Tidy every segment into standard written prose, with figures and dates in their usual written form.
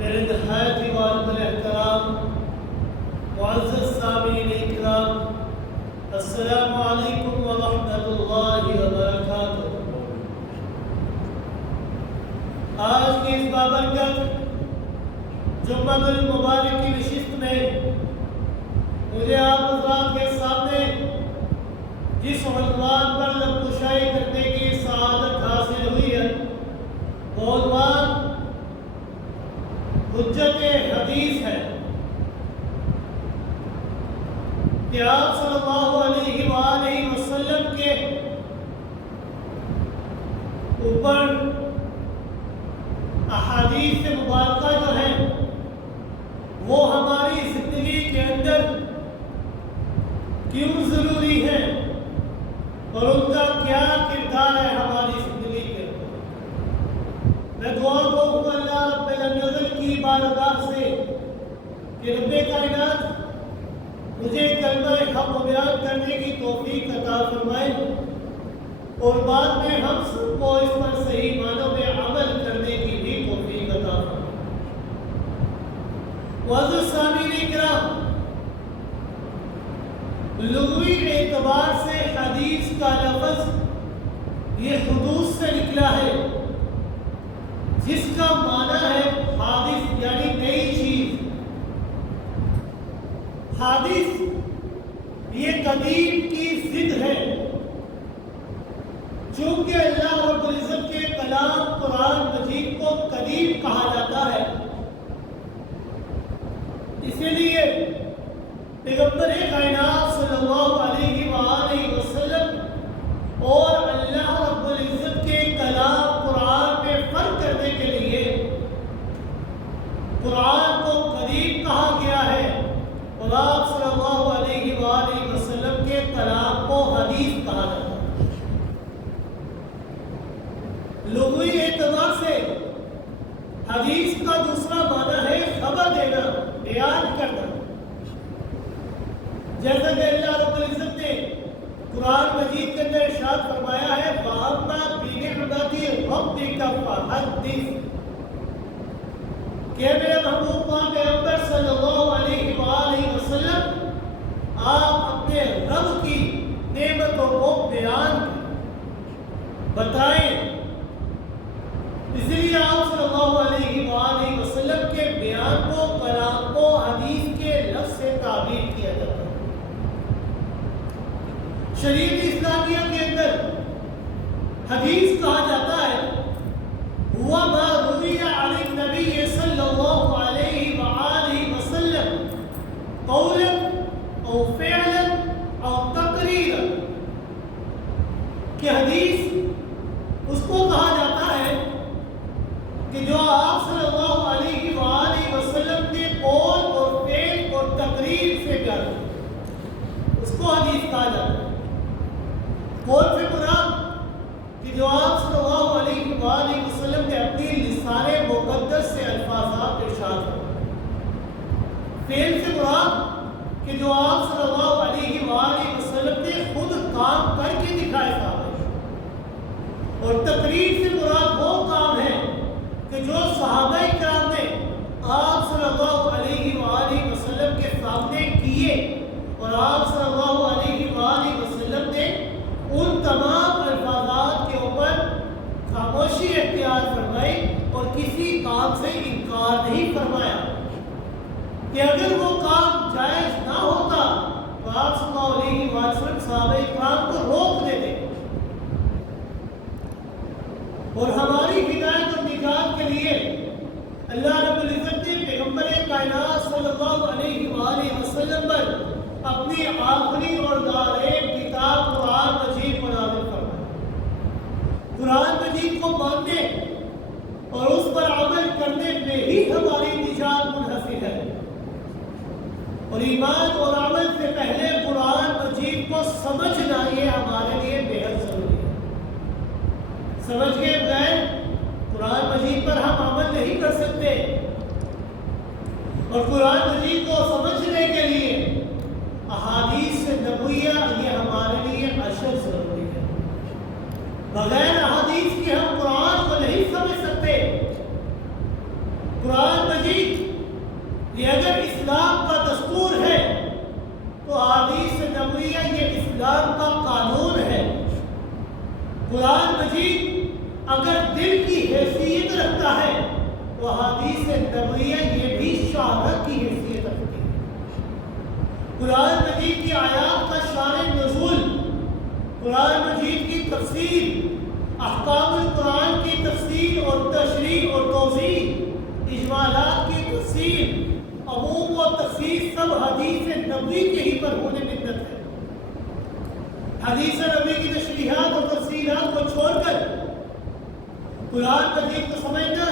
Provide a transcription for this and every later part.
میرے نہایت ہی والد احترام معزز سامعین اکرام، السلام علیکم ورحمۃ اللہ وبرکاتہ۔ آج کی اس بابرکت جمعہ المبارک کی نشست میں مجھے آپ حضرات کے سامنے جس عنوان پر لب کشائی کرنے کی سعادت حاصل ہوئی ہے وہ عنوان حجت حدیث ہے کہ آپ صلی اللہ علیہ وآلہ وسلم کے اوپر احادیث مبارکہ جو ہیں وہ ہماری زندگی کے اندر کیوں ضروری ہے اور ان کا کیا کردار ہے ہماری زندگی کے اندر۔ میں دعا کروں گا اللہ رب العزت کی بارگاہ سے کہ رب کائنات مجھے کلمہ حق بیان کرنے کی توفیق عطا فرمائے اور بعد میں ہم سب کو اس پر صحیح معنوں میں عمل کرنے کی بھی توفیق عطا فرمائے۔ معزز سامعین اکرام، لغوی اعتبار سے حدیث کا لفظ یہ حدوث سے نکلا ہے جس کا معنی ہے حادث یعنی نئی چیز۔ حادث یہ قدیم کی ضد ہے۔ چونکہ اللہ رب العزت کے کلام قرآن مجید کو قدیم کہا جاتا ہے، اسی لیے پیغمبر کائنات صلی اللہ علیہ وآلہ وسلم اور اللہ رب العزت کے کلام قرآن میں فرق کرنے کے لیے قرآن کو قدیم کہا گیا ہے اور آپ صلی اللہ علیہ وآلہ وسلم کے کلام کو حدیث کہا جاتا ہے۔ لغوی اعتبار سے حدیث کا دوسرا معنی ہے خبر دینا، بیان کرنا۔ جیسا کہ اللہ رب العزت نے قرآن مجید کے اندر ارشاد فرمایا ہے وَأَمَّا بِنِعْمَةِ رَبِّكَ فَحَدِّثْ، کہ میرے محبوب پیغمبر صلی اللہ علیہ وآلہ وسلم آپ اپنے رب کی نعمتوں کو بیان بتائیں۔ اس لیے آپ صلی اللہ علیہ وآلہ وسلم کے بیان کو، کلام کو حدیث کے لفظ سے تعبیر کیا جاتا ہے۔ شریعت اسلامیہ کے اندر حدیث کہا جاتا ہے ہوا ما روی عن النبی صلی اللہ علیہ وآلہ وسلم قولا او فعلا او تقریرا، کہ حدیث اس کو کہا جاتا ہے کہ جو آپ صلی اللہ علیہ وآلہ وسلم نے قول اور فعل اور تقریر سے کیا اس کو حدیث کہا جاتا ہے۔ قول سے مراد کہ جو آپ صلی اللہ علیہ وآلہ وسلم نے اپنی لسان مقدس سے الفاظات ارشاد کرے۔ فعل سے مراد کہ جو آپ صلی اللہ علیہ وآلہ وسلم نے خود کام کر کے دکھائے صحابہ، اور تقریر سے مراد وہ کام ہے کہ جو صحابہ کرام نے آپ صلی اللہ علیہ وآلہ وسلم کے سامنے کیے اور آپ صلی اللہ علیہ وآلہ وسلم نے ان تمام الفاظات کے اوپر خاموشی اختیار فرمائی اور کسی کام سے انکار نہیں فرمایا، کہ اگر وہ کام جائز نہ ہوتا تو آپ صلی اللہ علیہ وسلم صحابہ کرام کو روک دیتے۔ اور ہماری ہدایت اور نجات کے لیے اللہ رب العزت نے پیغمبر کائنات صلی اللہ علیہ وآلہ وسلم پر اپنی آخری اور دارین کتاب قرآن مجید کو نازل فرمایا۔ قرآن مجید کو ماننے اور اس پر عمل کرنے میں ہی ہماری نجات منحصر ہے، اور ایمان اور عمل سے پہلے قرآن مجید کو سمجھنا یہ ہمارے لیے بے حد ضروری ہے۔ سمجھ کے بغیر قرآن مجید پر ہم عمل نہیں کر سکتے، اور قرآن مجید کو سمجھنے کے لیے احادیث نبویہ یہ ہمارے لیے اشد ضروری ہے۔ بغیر احادیث کے ہم قرآن کو نہیں سمجھ سکتے۔ قرآن مجید کہ اگر اسلام کا دستور ہے تو احادیث نبویہ یہ اسلام کا قانون ہے۔ قرآن مجید اگر دل کی حیثیت رکھتا ہے تو احادیث نبویہ یہ بھی شہادت کی حیثیت رکھتی ہے۔ قرآن مجید کی آیات کا شان نزول، قرآن مجید کی تفسیر، احکام القرآن کی تفسیر اور تشریح اور توضیح، اجمالات کی تفسیر، عموم و تفسیر سب حدیث نبوی کے ہی پر ہونے منت ہے۔ حدیث نبوی کی تشریحات اور تفسیرات کو چھوڑ کر قرآن مجید کو سمجھنا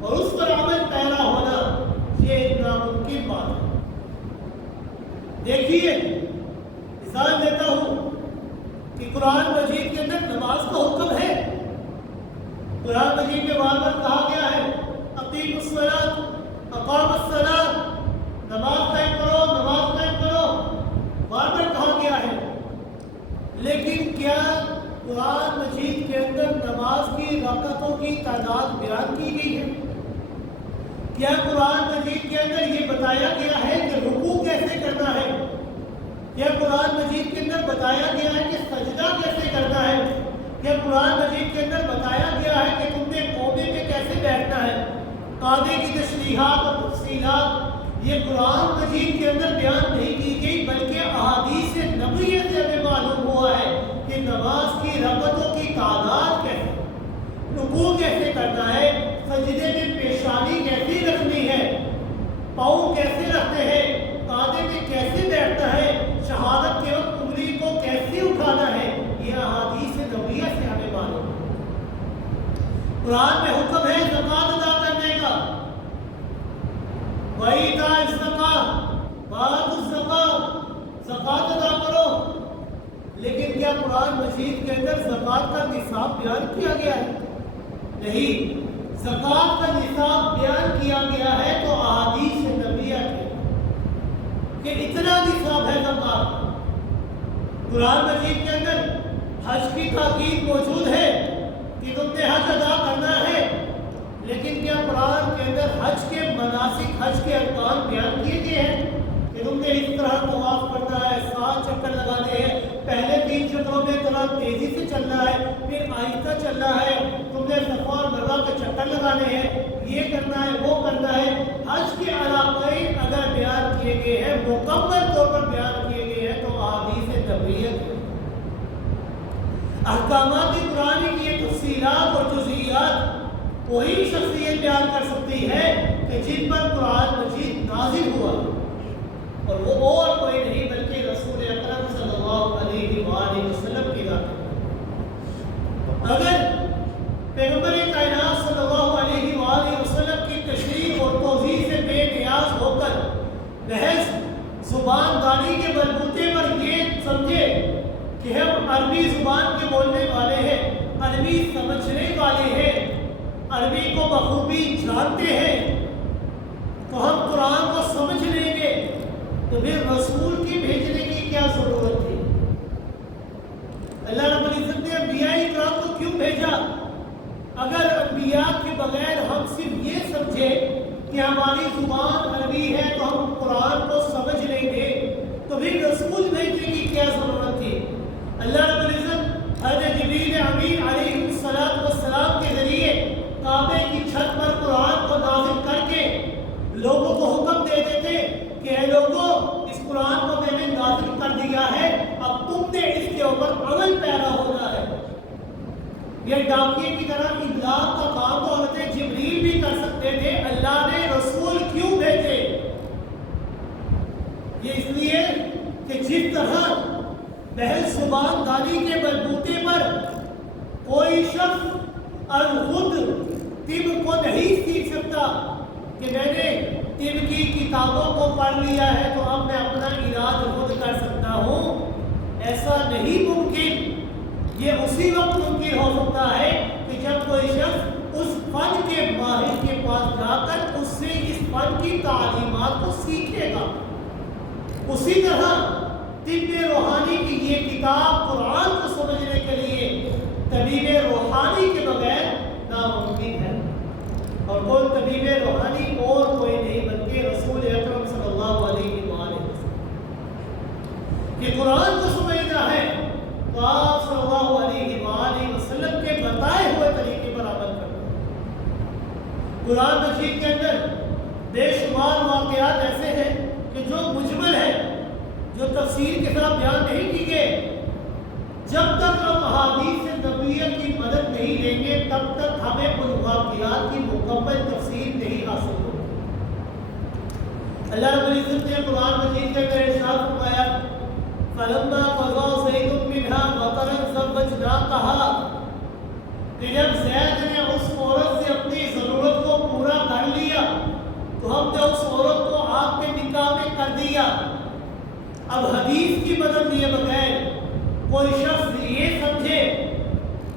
اور اس پر عمل پیرا ہونا یہ ایک ناممکن بات ہے۔ دیکھیے، مثال دیتا ہوں کہ قرآن مجید کے اندر نماز کا حکم ہے۔ قرآن مجید میں بار بار کہا گیا ہے اقیموا الصلاۃ، اقام الصلاۃ، نماز قائم کرو، نماز قائم کرو، بار بار کہا گیا ہے۔ لیکن کیا قرآن مجید کے اندر نماز کی رکعتوں کی تعداد بیان کی گئی ہے؟ کیا قرآن مجید کے اندر یہ بتایا گیا ہے کہ رکوع کیسے کرنا ہے؟ کیا قرآن مجید کے اندر بتایا گیا ہے کہ سجدہ کیسے کرنا ہے؟ کیا قرآن مجید کے اندر بتایا گیا ہے کہ تم نے قومے میں کیسے بیٹھنا ہے؟ قاعدے کی تشریحات اور تفصیلات یہ قرآن مجید کے اندر بیان نہیں کی گئی، بلکہ احادیث نبوی سے ہمیں معلوم ہوا ہے کہ نماز کی رکعتوں کی تعداد کیسے، رکوع کیسے کرنا ہے، سجدے میں پیشانی کیسی رکھنی ہے، پاؤں کیسے رکھتے ہیں، قاعدے میں کیسے بیٹھنا ہے، شہادت کے وقت انگلی کو کیسے اٹھانا ہے، یہ احادیث نبویہ سے ہمیں معلوم ہے۔ قرآن میں حکم ہے زکوٰۃ ادا کرنے کا، وَإِيتَاءِ الزَّكَاةِ، وَآتُوا الزَّكَاةَ، زکوٰۃ ادا کرو۔ لیکن کیا قرآن مجید کے اندر زکوٰۃ کا نصاب بیان کیا گیا ہے؟ نہیں، زکوٰۃ کا نصاب بیان کیا گیا ہے تو احادیث نبویہ کے کہ اتنا نصاب ہے زکوٰۃ۔ قرآن مجید کے اندر حج کی تاکید موجود ہے کہ تم نے حج ادا کرنا ہے، لیکن کیا قرآن کے اندر حج کے مناسک، حج کے ارکان بیان کیے گئے ہیں کہ تم نے اس طرح طواف کرنا ہے، 7 چکر لگانے ہیں، پہلے 3 چکروں میں تھوڑا تیزی سے چلنا ہے، پھر آہستہ چلنا ہے، تم نے صفا اور مروا کے چکر لگانے ہیں، یہ کرنا ہے، وہ کرنا ہے۔ حج کے علاقین اگر بیان کیے گئے ہیں، مکمل طور پر بیان کیے گئے ہیں تو احادیث نبویہ احکامات قرآن کی یہ تفصیلات اور جزئیات وہی شخصیت بیان کر سکتی ہے کہ جن پر قرآن مجید نازل ہوا، اور وہ اور کوئی نہیں بلکہ رسول اکرم صلی اللہ علیہ وآلہ وسلم کی ذات ہے۔ اگر پیغمبر کائنات صلی اللہ علیہ وآلہ وسلم کی تشریح اور توضیح سے بے نیاز ہو کر محض زبان دانی کے بلبوتے پر یہ سمجھے کہ ہم عربی زبان کے بولنے والے ہیں، عربی سمجھنے والے ہیں، عربی کو بخوبی جانتے ہیں، تو ہم قرآن کو سمجھ لیں گے، تو پھر رسول کی بھیجنے کی کیا ضرورت تھی؟ اللہ رب العزت نے انبیاء کرام کو کیوں بھیجا؟ اگر انبیاء کے بغیر ہم صرف یہ سمجھے کہ ہماری زبان عربی ہے تو ہم قرآن کو سمجھ لیں گے، تو پھر رسول بھیجنے کی کیا ضرورت تھی؟ اللہ رب العزت حضرت جبریل امین علیہ السلام کے ذریعے کعبے کی چھت پر قرآن کو نازل کر کے لوگوں کو حکم دے دیتے کہ اے لوگوں، اس قرآن کو میں نے نازل کر دیا ہے، اب تم نے اس کے اوپر عمل پیرا ہونا ہے۔ یہ ڈاکیے کی طرح ابلاغ کا کام تو حضرت جبریل بھی کر سکتے تھے، اللہ نے رسول کیوں بھیجے؟ یہ اس لیے کہ جس طرح محض زبان دانی کے بلبوتے پر کوئی شخص الخود طب کو نہیں سیکھ سکتا کہ میں نے طب کی کتابوں کو پڑھ لیا ہے تو اب میں اپنا علاج خود کر سکتا ہوں، ایسا نہیں ممکن۔ یہ اسی وقت ممکن ہو سکتا ہے کہ جب کوئی شخص اس فن کے ماہر کے پاس جا کر اس سے اس فن کی تعلیمات کو سیکھے گا۔ اسی طرح طب روحانی کی یہ کتاب قرآن کو سمجھنے کے لیے طبیب روحانی کے بغیر ناممکن ہے، اور وہ طبیب روحانی اور کوئی نہیں بلکہ رسول اکرم مجید کے اندر بے شمار واقعات ایسے ہیں کہ جو مجمل ہے، جو تفسیر کے ساتھ بیان نہیں کی گئے. جب تک ہم احادیث نبویہ کی مدد نہیں لیں گے تب تک ہمیں ان واقعات کی مکمل تفسیر نہیں حاصل ہوگی. اللہ رب العزت نے قرآن مجید کے اندر ارشاد فرمایا فَلَمَّا قَضَىٰ زَيْدٌ مِّنْهَا وَطَرًا زَوَّجْنَاكَهَا، کہ جب زید نے اس عورت سے اپنی ضرورت کو پورا کر لیا تو ہم نے اس عورت کو آپ کے نکاح میں کر دیا. اب حدیث کی مدد لیے بغیر کوئی شخص یہ سمجھے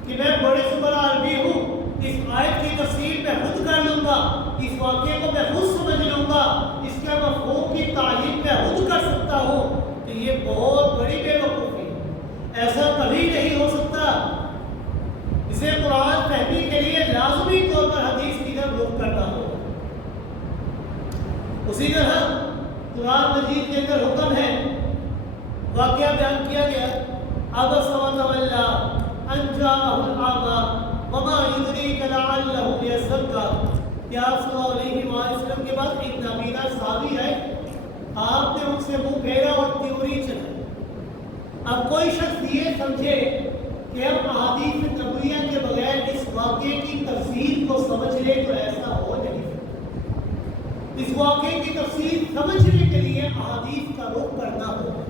کہ میں بڑے سے بڑا عربی ہوں، اس آیت کی تفسیر میں خود کر لوں گا، اس واقعے کو میں خود سمجھ لوں گا، اس کے مفہوم کی تعلیم میں خود کر سکتا ہوں، تو یہ بہت بڑی بے وقوفی ہے. ایسا کبھی نہیں ہو سکتا. اسے قرآن فہمی کے لیے لازمی طور پر حدیث کی طرف رخ کرنا ہوگا. اسی طرح قرآن مجید کے اندر حکم ہے، واقعہ بیان کیا گیا عبس وتولی ان جاءہ الاعمی وما یدریک لعلہ یزکا، کہ آپ صلی اللہ علیہ وسلم کے بعد ایک نابینا صحابی آئے، آپ نے ان سے منہ پھیرا اور تیوری چلائی. اب کوئی شخص یہ سمجھے کہ ہم احادیث نبویہ کے بغیر اس واقعے کی تفسیر کو سمجھ لیں تو ایسا ہو نہیں سکتا. اس واقعے کی تفسیر سمجھنے کے لیے احادیث کا رخ کرنا ہوگا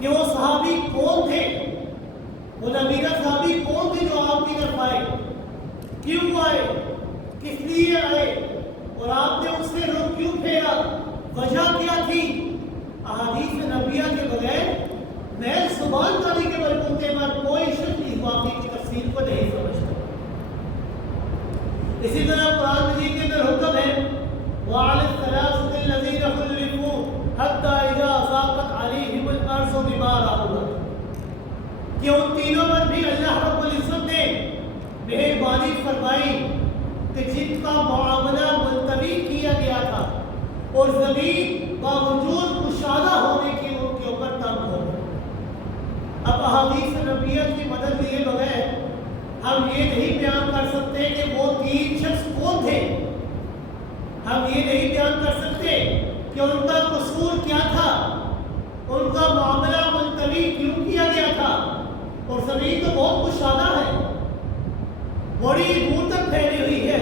کہ وہ صحابی کون تھے، وہ نبینا صحابی کون تھے جو آپ کی طرف آئے، کیوں آئے، کس لیے آئے، اور آپ نے اس سے رخ کیوں پھیرا، وجہ کیا تھی. احادیث نبویہ کے بغیر محض زبان داری کے بلبوتے پر کوئی شخص اس واقعے کی تفسیر کو نہیں سمجھتا. اسی طرح قرآن مجید کے اندر حکم ہے وَعَلَى الثَّلَاثَةِ الَّذِينَ خُلِّفُوا حَتَّى إِذَا ضَاقَتْ عَلَيْهِمُ الْأَرْضُ بِمَا رَحُبَتْ، کہ ان تینوں پر بھی اللہ رب العزت نے مہربانی فرمائی کہ جن کا معاملہ ملتوی کیا گیا تھا اور زمین باوجود کشادہ ہونے کی ان کے اوپر تنگ ہو گئی. اب احادیث نبویہ کی مدد لیے بغیر ہم یہ نہیں بیان کر سکتے کہ وہ تین شخص کون تھے. ہم یہ نہیں بیان کر سکتے کہ ان کا قصور کیا تھا، ان کا معاملہ ملتوی کیوں کیا گیا تھا. اور زمین تو بہت کشادہ ہے، بڑی دور تک پھیلی ہوئی ہے،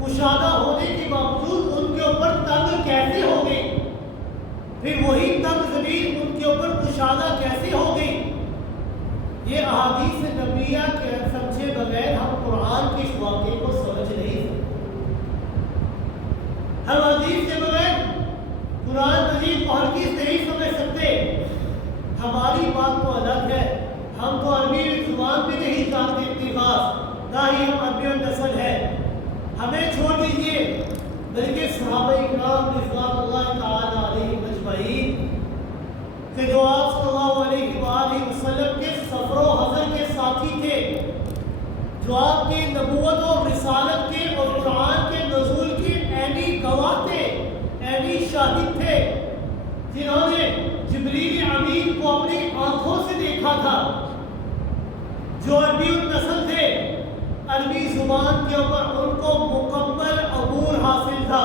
کشادہ ہونے کے باوجود ان کے اوپر تنگ کیسے ہو گئی، پھر وہی تنگ زمین ان کے اوپر کشادہ کیسے ہو گئی. یہ احادیث نبویہ کے سمجھے بغیر ہم قرآن کے اس واقعے کو سمجھ نہیں سکتے. ہم حدیث کے بغیر قرآن مجید کو ہرگز نہیں سمجھ سکتے. ہماری بات تو الگ ہے، ہم تو عربی زبان بھی نہیں جانتے اتنی خاص، نہ ہی ہم عربی نسل ہے. ہمیں چھوڑ دیجئے، بلکہ صحابہ اکرام رضوان اللہ تعالی علیہ مجمعین کہ جو آپ صلی اللہ علیہ وآلہ وسلم کے سفر و حضر کے ساتھی تھے، جو آپ کی نبوت و رسالت کے اور قرآن کے نزول کے عینی گواہ تھے، عینی شاہد تھے، جنہوں نے جبریل امین کو اپنی آنکھوں سے دیکھا تھا، جو عربی النسل تھے، عربی زبان کے اوپر ان کو مکمل عبور حاصل تھا.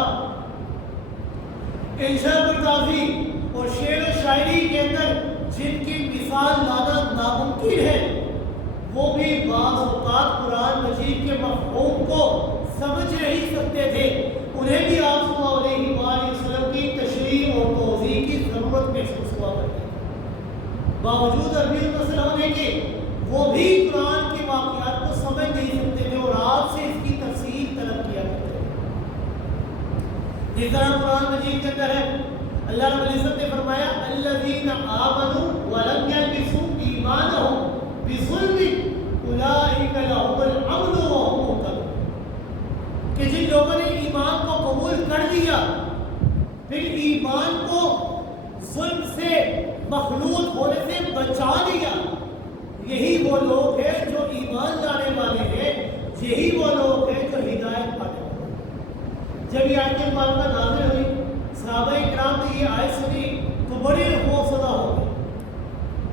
انشاء پردازی اور شعر و شاعری کے اندر جن کی مثال لانا ناممکن ہے، وہ بھی بعض اوقات قرآن مجید کے مفہوم کو سمجھ نہیں سکتے تھے. انہیں بھی آپ صلی اللہ علیہ وآلہ وسلم کی تشریح اور توضیح کی ضرورت محسوس ہوا کرتی ہے. باوجود عربی نسل ہونے کے وہ بھی قرآن کے واقعات کو سمجھ نہیں سکتے تھے اور آپ سے اس کی تفسیر طلب کیا کرتے تھے. جس طرح قرآن مجید کے اندر ہے، اللہ رب العزت نے فرمایا الذین آمنوا ولم یلبسوا ایمانہم بظلم اولئک لهم الامن وهم مہتدون، کہ جن لوگوں نے ایمان کو قبول کر لیا پھر ایمان کو ظلم سے مخلوط ہونے سے بچا لیا، یہی وہ لوگ ہیں جو ایمان لانے والے ہیں، یہی وہ لوگ ہیں جو ہدایت پانے والے ہیں. جب یہ آیت مبارکہ نازل ہوئی، صحابہ اکرام نے یہ آیت سنی تو بڑے خوفزدہ ہو گئے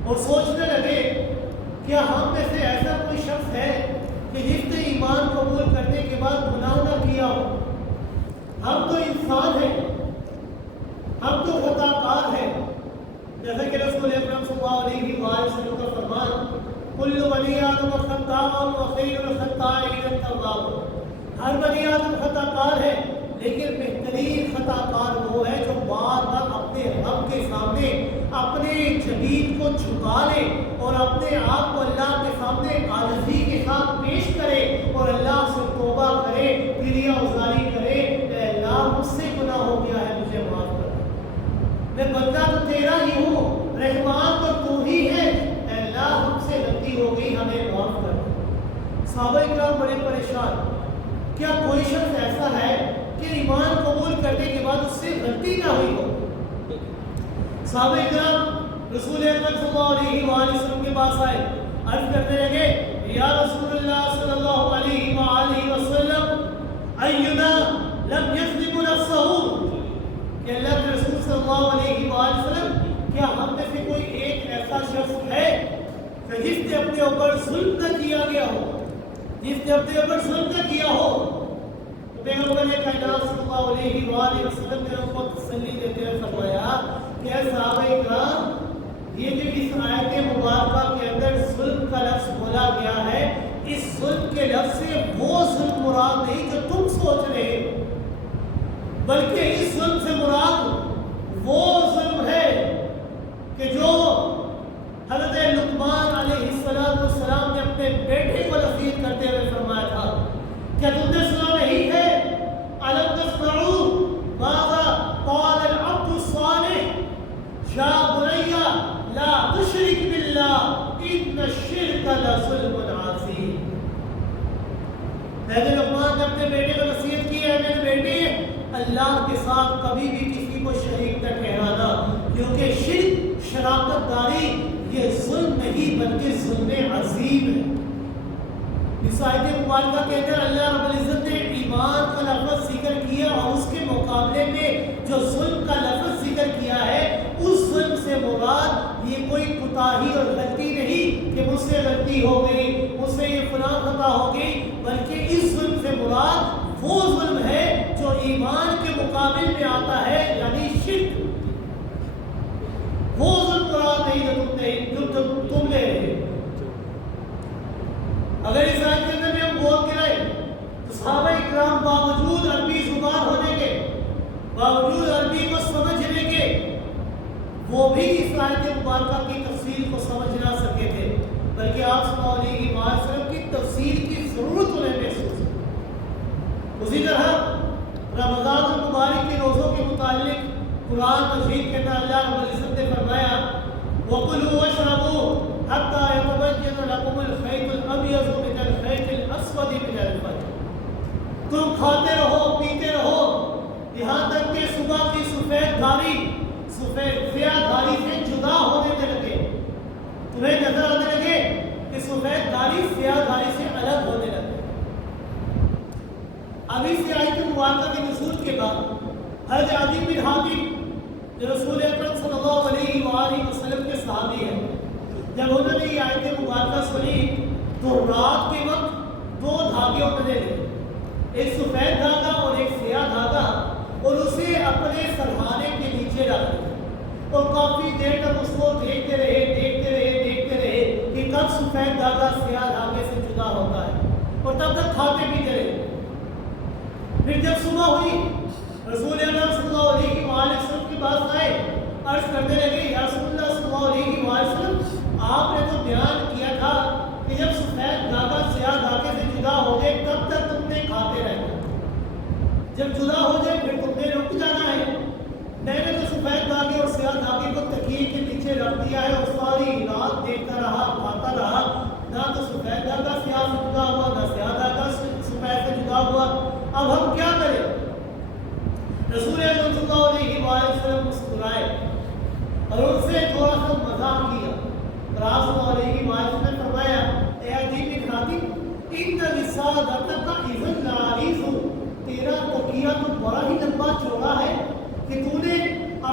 اور سوچنے لگے کیا ہم میں سے ایسا کوئی شخص ہے کہ جس نے ایمان قبول کرنے کے بعد گناہ نہ کیا ہو. جیسا کہ رسول اکرم صلی اللہ علیہ وآلہ وسلم کا فرمان کل بنی آدم خطاء وخیر الخطائین التواب، ہر بنی آدم خطا کار ہے لیکن بہترین خطا کار وہ ہے جو بار بار اپنے رب کے سامنے اپنے جبین کو جھکا لے اور اپنے آپ کو اللہ کے سامنے عاجزی کے ساتھ پیش کرے اور اللہ سے توبہ کرے، کریا گزاری کرے، اے اللہ مجھ سے گناہ ہو گیا ہے، مجھے معاف کر، میں بندہ تو تیرا ہی ہوں، رحمان تو تو ہی ہے، اے اللہ ہم سے غلطی ہو گئی، ہمیں معاف کر۔ صحابہ اکرام بڑے پریشان، کیا کوئی شخص ایسا ہے کہ ایمان قبول کرنے کے بعد اس سے غلطی نہ ہوئی ہو؟ صحابہ اکرام رسول اکرم صلی اللہ علیہ وآلہ وسلم کے پاس آئے، عرض کرنے لگے یا رسول اللہ صلی اللہ علیہ وآلہ وسلم اینا لم یظلم نفسہ، کہ اللہ کے رسول صلی اللہ علیہ وآلہ وسلم کیا ہم میں سے کوئی ایک ایسا شخص ہے کہ جس نے اپنے اوپر ظلم نہ کیا گیا ہو، جس نے اپنے اوپر ظلم نہ کیا ہو؟ پیغمبر کائنات صلی اللہ علیہ وآلہ وسلم نے ان کو تسلی دیتے ہوئے فرمایا کہ اے صحابہ اکرام، یہ جو اس آیت مبارکہ کے اندر ظلم کا لفظ بولا گیا ہے، اس ظلم کے لفظ سے وہ ظلم مراد نہیں جو تم سوچ رہے ہو، بلکہ اس ظلم سے مراد وہ ظلم ہے کہ جو حضرت لقمان علیہ السلام نے اپنے بیٹے کو نصیحت کرتے ہوئے فرمایا تھا، کیا تم نے سنا نہیں ہے الم تسمعوا ماذا قال العبد الصالح یا بنی لا تشرک باللہ ان الشرک لظلم عظیم۔ حضرت لقمان نے اپنے بیٹے کو نصیحت کی ہے، میرے بیٹے اللہ کے ساتھ کبھی بھی کسی کو شریک نہ ٹھہرانا، کیونکہ شرک، شراکت داری یہ ظلم نہیں بلکہ ظلم عظیم ہے۔ اس آیت مبارکہ کے اندر اللہ رب العزت نے ایمان کا لفظ ذکر کیا اور اس کے مقابلے میں جو ظلم کا لفظ ذکر کیا ہے، اس ظلم سے مراد یہ کوئی کوتاہی اور غلطی نہیں کہ مجھ سے غلطی ہو گئی، مجھ سے یہ فلاں خطا ہو گئی، بلکہ اس ظلم سے مراد وہ ظلم ہے جو ایمان کے مقابل میں آتا ہے، یعنی شرک۔ وہ ظلم مراد نہیں جو تم لے رہے۔ اگر اس آیت کے اندر میں ہم غور کریں تو صحابہ اکرام باوجود عربی زبان ہونے کے، باوجود عربی کو سمجھنے کے، وہ بھی اس آیت مبارکہ کی تفسیر کو سمجھ نہ سکے تھے، بلکہ آپ صلی اللہ علیہ وسلم کی تفسیر کی ضرورت انہیں محسوس ہے۔ اسی طرح رمضان المبارک کے روزوں کے متعلق قرآن مجید کے اندر اللہ رب العزت نے فرمایا وَقُلُوا وَاشْرَبُوا حَتَّى يَتَبَيَّنَ لَكُمُ الْخَيْطُ الْأَبْيَضُ مِنَ الْخَيْطِ الْأَسْوَدِ مِنَ الْفَجْرِ، تم کھاتے رہو، پیتے رہو، یہاں تک کہ صبح کی سفید دھاری سیاہ دھاری سے جدا ہونے لگے، تمہیں نظر آنے لگے کہ سفید دھاری سیاہ دھاری سے الگ ہونے لگے۔ ابھی سے آیت مبارکہ کے نزول کے بعد حضرت عدی بن حاتم جو رسول اکرم صلی اللہ علیہ وآلہ وسلم کے صحابی ہیں، جب انہوں نے یہ آیت مبارکہ سنی تو رات کے وقت دو دھاگے اٹھنے لگے، ایک سفید دھاگا اور ایک سیاہ دھاگا، اور اسے اپنے سرہانے کے نیچے رکھ دیا اور کافی دیر تک اس کو دیکھتے رہے کہ کب سفید دھاگا سیاہ دھاگے سے جدا ہوتا ہے، اور تب تک کھاتے پیتے رہے۔ پھر جب صبح ہوئی رسول اللہ صلی اللہ علیہ وآلہ وسلم کے پاس آئے، عرض کرنے لگے یا رسول اللہ صلی اللہ علیہ وآلہ وسلم، آپ نے تو بیان کیا تھا کہ جب سفید دھاگا سیاہ دھاگے سے جدا ہو جائے تب تک تم نے کھاتے رہنا، جب جدا ہو جائے پھر تم نے رک جانا ہے۔ میں نے تو سفید دھاگے اور سیاہ دھاگے کو تکیے کے نیچے رکھ دیا ہے اور ساری رات دیکھتا رہا، کھاتا رہا، نہ تو سفید دھاگا سیاہ سے جدا ہوا، نہ سیاہ دھاگا سفید سے جدا ہوا، اب ہم کیا کریں؟ رسول اللہ صلی اللہ علیہ وآلہ وسلم مسکرائے اور ان سے تھوڑا سا مزاح کیا، اور آپ صلی اللہ علیہ وآلہ وسلم نے فرمایا اے عدی بن حاتم ان وسادتک اذا لعریض، تیرا تکیہ تو بڑا ہی لمبا چوڑا ہے کہ تو نے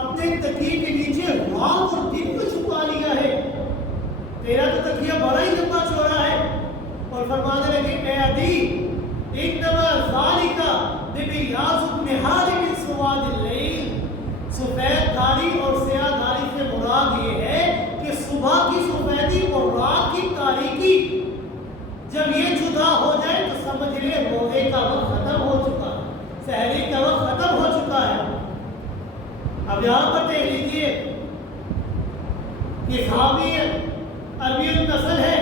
اپنے تکیے کے نیچے رات اور دن کو چھپا لیا ہے، تیرا تو تکیہ بڑا ہی لمبا چوڑا ہے۔ اور فرمانے لگے اے عدی انما ذالک ببیاض النہار من سواد اللیل، سفید دھاری اور سیاہ دھاری سے مراد اب یہاں پر دیکھ لیجیے کہ صحابی عربی النسل ہے،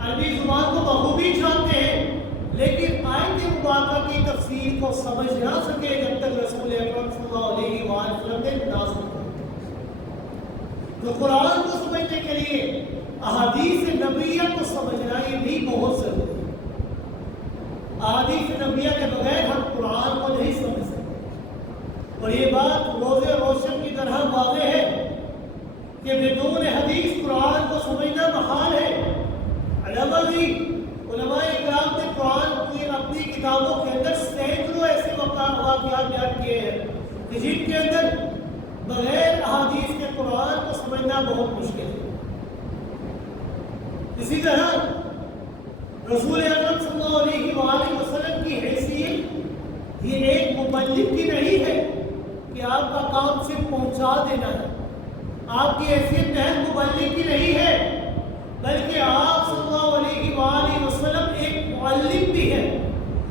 عربی زبان کو بخوبی جانتے ہیں، لیکن آیت مبارکہ کی تفسیر کو سمجھ نہ سکے جب تک رسول اکرم صلی اللہ علیہ وآلہ وسلم نے نہ سمجھا۔ تو قرآن کو سمجھنے کے لیے احادیث نبویہ کو سمجھنا یہ بھی بہت ضروری ہے۔ احادیث نبویہ کے بغیر ہم قرآن کو نہیں سمجھ سکتے، اور یہ بات روز روشن کی طرح واضح ہے کہ بدون حدیث قرآن کو سمجھنا محال ہے۔ علماء اکرام نے قرآن کی اپنی کتابوں کے اندر سینکڑوں ایسے واقعات بیان کیے ہیں کہ جن کے اندر بغیر احادیث کے قرآن کو سمجھنا بہت مشکل ہے۔ اسی طرح رسول اکرم صلی اللہ علیہ وآلہ وسلم کی حیثیت یہ ایک مبلغ کی نہیں ہے کہ آپ کا کام صرف پہنچا دینا ہے۔ آپ کی حیثیت محض مبلغ کی نہیں ہے، بلکہ آپ صلی اللہ علیہ وآلہ وسلم ایک معلم بھی ہے۔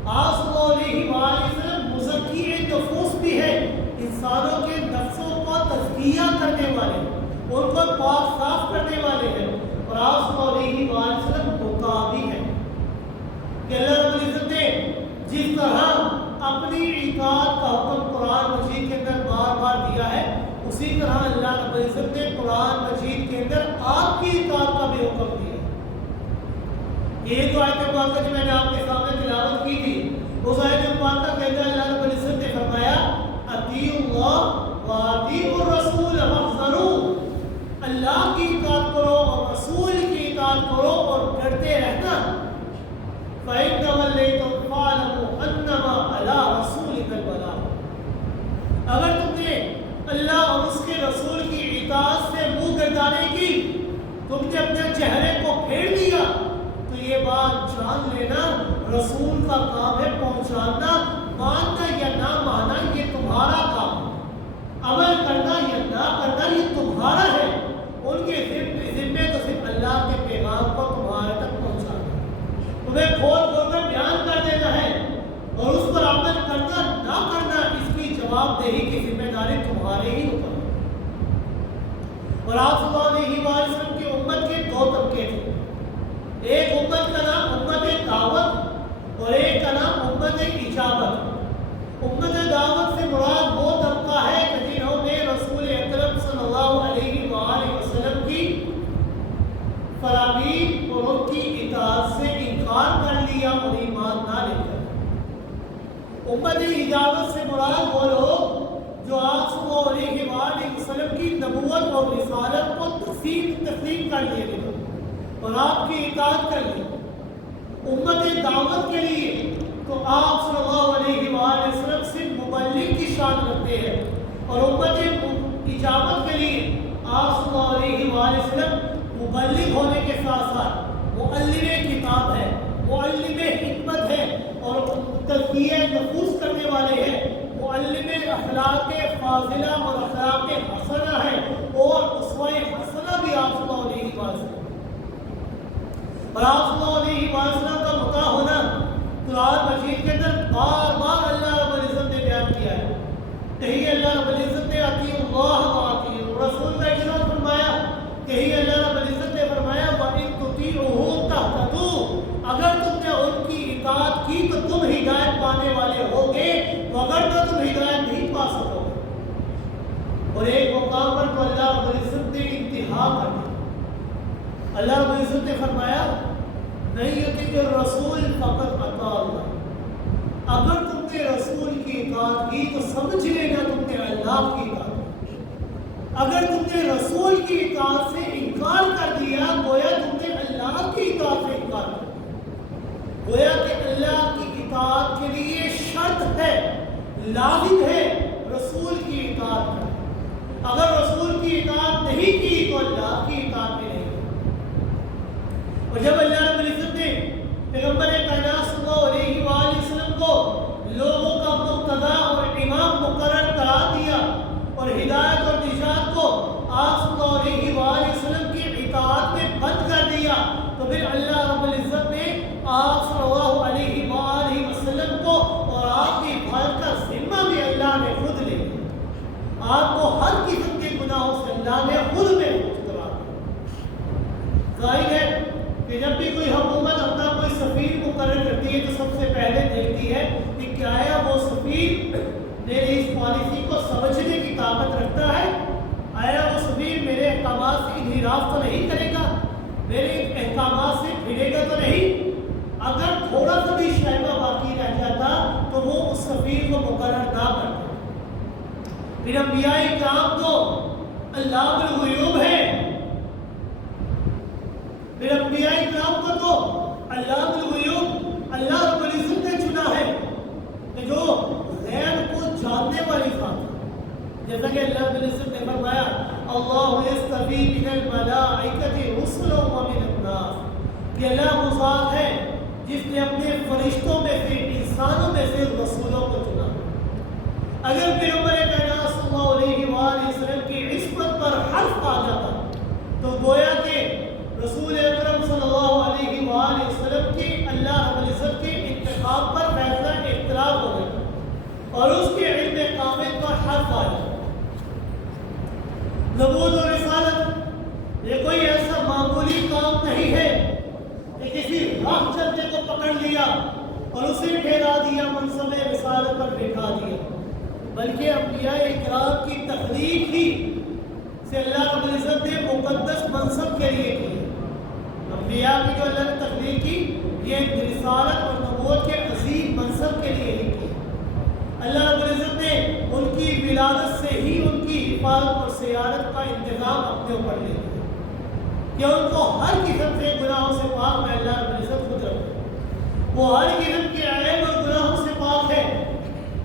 آپ صلی اللہ علیہ وآلہ وسلم مزکی نفوس بھی ہے، انسانوں کے نفسوں کو تزکیہ کرنے والے، ان کو پاک صاف کرنے والے ہیں، اور آپ صلی اللہ علیہ وآلہ وسلم مطابق ہیں کہ اللہ رب العزت نے جس طرح اپنی اطاعت کا حکم قرآن مجید کے اندر بار بار دیا ہے، اسی طرح اللہ رب العزت نے قرآن مجید کے اندر آپ کی اطاعت کا بھی حکم دیا۔ یہ جو آیت مبارکہ جو میں نے آپ کے سامنے تلاوت کی تھی، اس آیت مبارکہ کے اندر اللہ رب العزت نے فرمایا اطیعوا اللہ واطیعوا الرسول واحذروا، اللہ کی اطاعت کرو اور رسول کی اطاعت کرو اور ڈرتے رہنا۔ فَإِن تَوَلَّيْتُمْ فَاعْلَمُوا أَنَّمَا عَلَىٰ رَسُولِكَ الْبَلَاغُ، اگر تم نے اللہ اور اس کے رسول کی اطاعت سے منہ گردانی کی، تم نے اپنے چہرے کو پھیر دیا، تو یہ بات جان لینا رسول کا کام ہے پہنچانا، ماننا یا نہ ماننا یہ تمہارا کام ہے، عمل کرنا یا نہ کرنا یہ تمہارا ہے، ان کے ذمے تو صرف اللہ کے پیغام کو تمہارے تک پہنچانا، تمہیں کھول کھول کر بیان کر دینا ہے، اور اس پر عمل کرنا نہ کرنا اس کی جواب دہی کی ذمہ داری تمہارے ہی اوپر ہے۔ اور آپ صلی اللہ علیہ وآلہ وسلم کی امت کے دو طبقے تھے، ایک امت کا نام امت دعوت اور ایک کا نام امت اجابت۔ امت دعوت سے مراد وہ طبقہ ہے کہ جنہوں نے رسول اکرم صلی اللہ علیہ وآلہ وسلم کی فرامین اور ان کی اطاعت سے انکار کر لیا اور ایمان نہ لے کر۔ امت اجابت سے مراد وہ لوگ جو آپ صلی اللہ علیہ وآلہ وسلم کی نبوت اور رسالت کو تسلیم کر لیے گئے اور آپ کی اطاعت کر لی۔ امت دعوت کے لیے تو آپ صلی اللہ علیہ وآلہ وسلم سے مبلغ کی شان رکھتے ہیں، اور امت اجابت کے لیے آپ صلی اللہ علیہ وآلہ وسلم مبلغ ہونے کے ساتھ ساتھ معلم کتاب ہے، معلم حکمت ہے، اور تزکیہ نفوس کرنے والے ہیں، معلم اخلاق فاضلہ اور اخلاق حسنہ ہے، اور اسوہ حسنہ بھی آپ صلی اللہ علیہ وآلہ وسلم۔ اور آپ صلی اللہ علیہ وآلہ وسلم کا مطاع ہونا قرآن مجید کے اندر بار بار اللہ رب العزت نے بیان کیا ہے۔ کہیں اللہ رب العزت نے اطیعوا اللہ واطیعوا الرسول کا ارشاد فرمایا، کہیں اللہ رب العزت نے فرمایا وَإِن تُطِیعُوهُ تَهْتَدُوا، اگر تم نے ان کی اطاعت کی تو تم ہدایت پانے والے ہوگے، وگرنہ تم ہدایت نہیں پا سکو گے۔ اور ایک مقام پر تو اللہ رب العزت نے انتہا کر دی، اللہ رب العزت نے فرمایا نہیں یطیع الرسول فقط اطاع اللہ، اگر تم نے رسول کی اطاعت کی تو سمجھ لینا تم نے اللہ کی اطاعت کی، اگر تم نے رسول کی اطاعت سے انکار کر دیا گویا تم نے اللہ کی اطاعت سے انکار کر دیا، گویا کہ اللہ کی اطاعت کے لیے شرط ہے، لازم ہے رسول کی اطاعت کرنا، اگر رسول کی اطاعت نہیں کی تو اللہ کی اطاعت میں نہیں۔ اور جب اللہ رب العزت نے پیغمبر کائنات صلی اللہ علیہ وآلہ وسلم کو لوگوں کا مقتدی اور امام مقرر قرار دیا اور ہدایت اور نجات کو آپ صلی اللہ علیہ وآلہ وسلم کی اطاعت میں بند کر دیا، تو پھر اللہ رب العزت نے آپ صلی اللہ علیہ وآلہ وسلم کو اور آپ کی حفاظت کا ذمہ بھی اللہ نے خود لے لیا۔ آپ کو ہر قسم کے گناہوں سے اللہ نے خود محفوظ کرا دیا۔ ظاہر ہے کہ جب بھی کوئی حکومت اپنا کوئی سفیر مقرر کرتی ہے تو سب سے پہلے دیکھتی ہے کہ کیا ہے وہ سفیر میری اس پالیسی کو سمجھنے کی طاقت رکھتا ہے، آیا وہ سفیر میرے احکامات سے انحراف تو نہیں کرے گا، میرے احکامات سے پھرے گا تو نہیں۔ اگر تھوڑا سا بھی شائبہ باقی رہ جاتا تو وہ اس سفیر کو مقرر نہ کرتا۔ پھر انبیاء کرام تو علام الغیوب ہے، پھر انبیاء کرام کو تو علام الغیوب اللہ رب العزت نے چنا ہے کہ جو غیب کو جاننے والی ذات ہے۔ جیسا کہ اللہ رب العزت نے فرمایا اللہ یستفی من الملائکۃ رسلا ومن الناس، کہ اللہ وہ ذات ہے جس نے اپنے فرشتوں میں سے انسانوں میں سے رسولوں کو چنا۔ اگر پیغمبر کائنات صلی اللہ علیہ وآلہ وسلم کی عصمت پر حرف آ جاتا تو گویا کہ رسول اکرم صلی اللہ علیہ وآلہ وسلم کے اللہ رب العزت کے انتخاب پر فیصلہ اختلاف ہو جاتا اور اس کے علم کامل پر حرف آ جاتا۔ نبوت اور رسالت یہ کوئی ایسا معمولی کام نہیں ہے کہ کسی راہ چلتے کو پکڑ لیا اور اسے ٹھہرا دیا، منصب رسالت پر بٹھا دیا، بلکہ انبیاء کرام کی تخلیق ہی سے اللہ رب العزت نے مقدس منصب کے لیے کی۔ انبیاء کی جو اللہ نے تخلیق کی یہ رسالت اور نبوت کے عظیم منصب کے لیے ہی کی۔ اللہ رب العزت نے ان کی ولادت سے ہی ان کی حفاظت اور سیادت کا انتظام اپنے اوپر لے لیا کہ ان کو ہر قسم سے گناہوں سے پاک میں اللہ رب العزت خود رکھے۔ وہ ہر قسم کے عیب اور گناہوں سے پاک ہے۔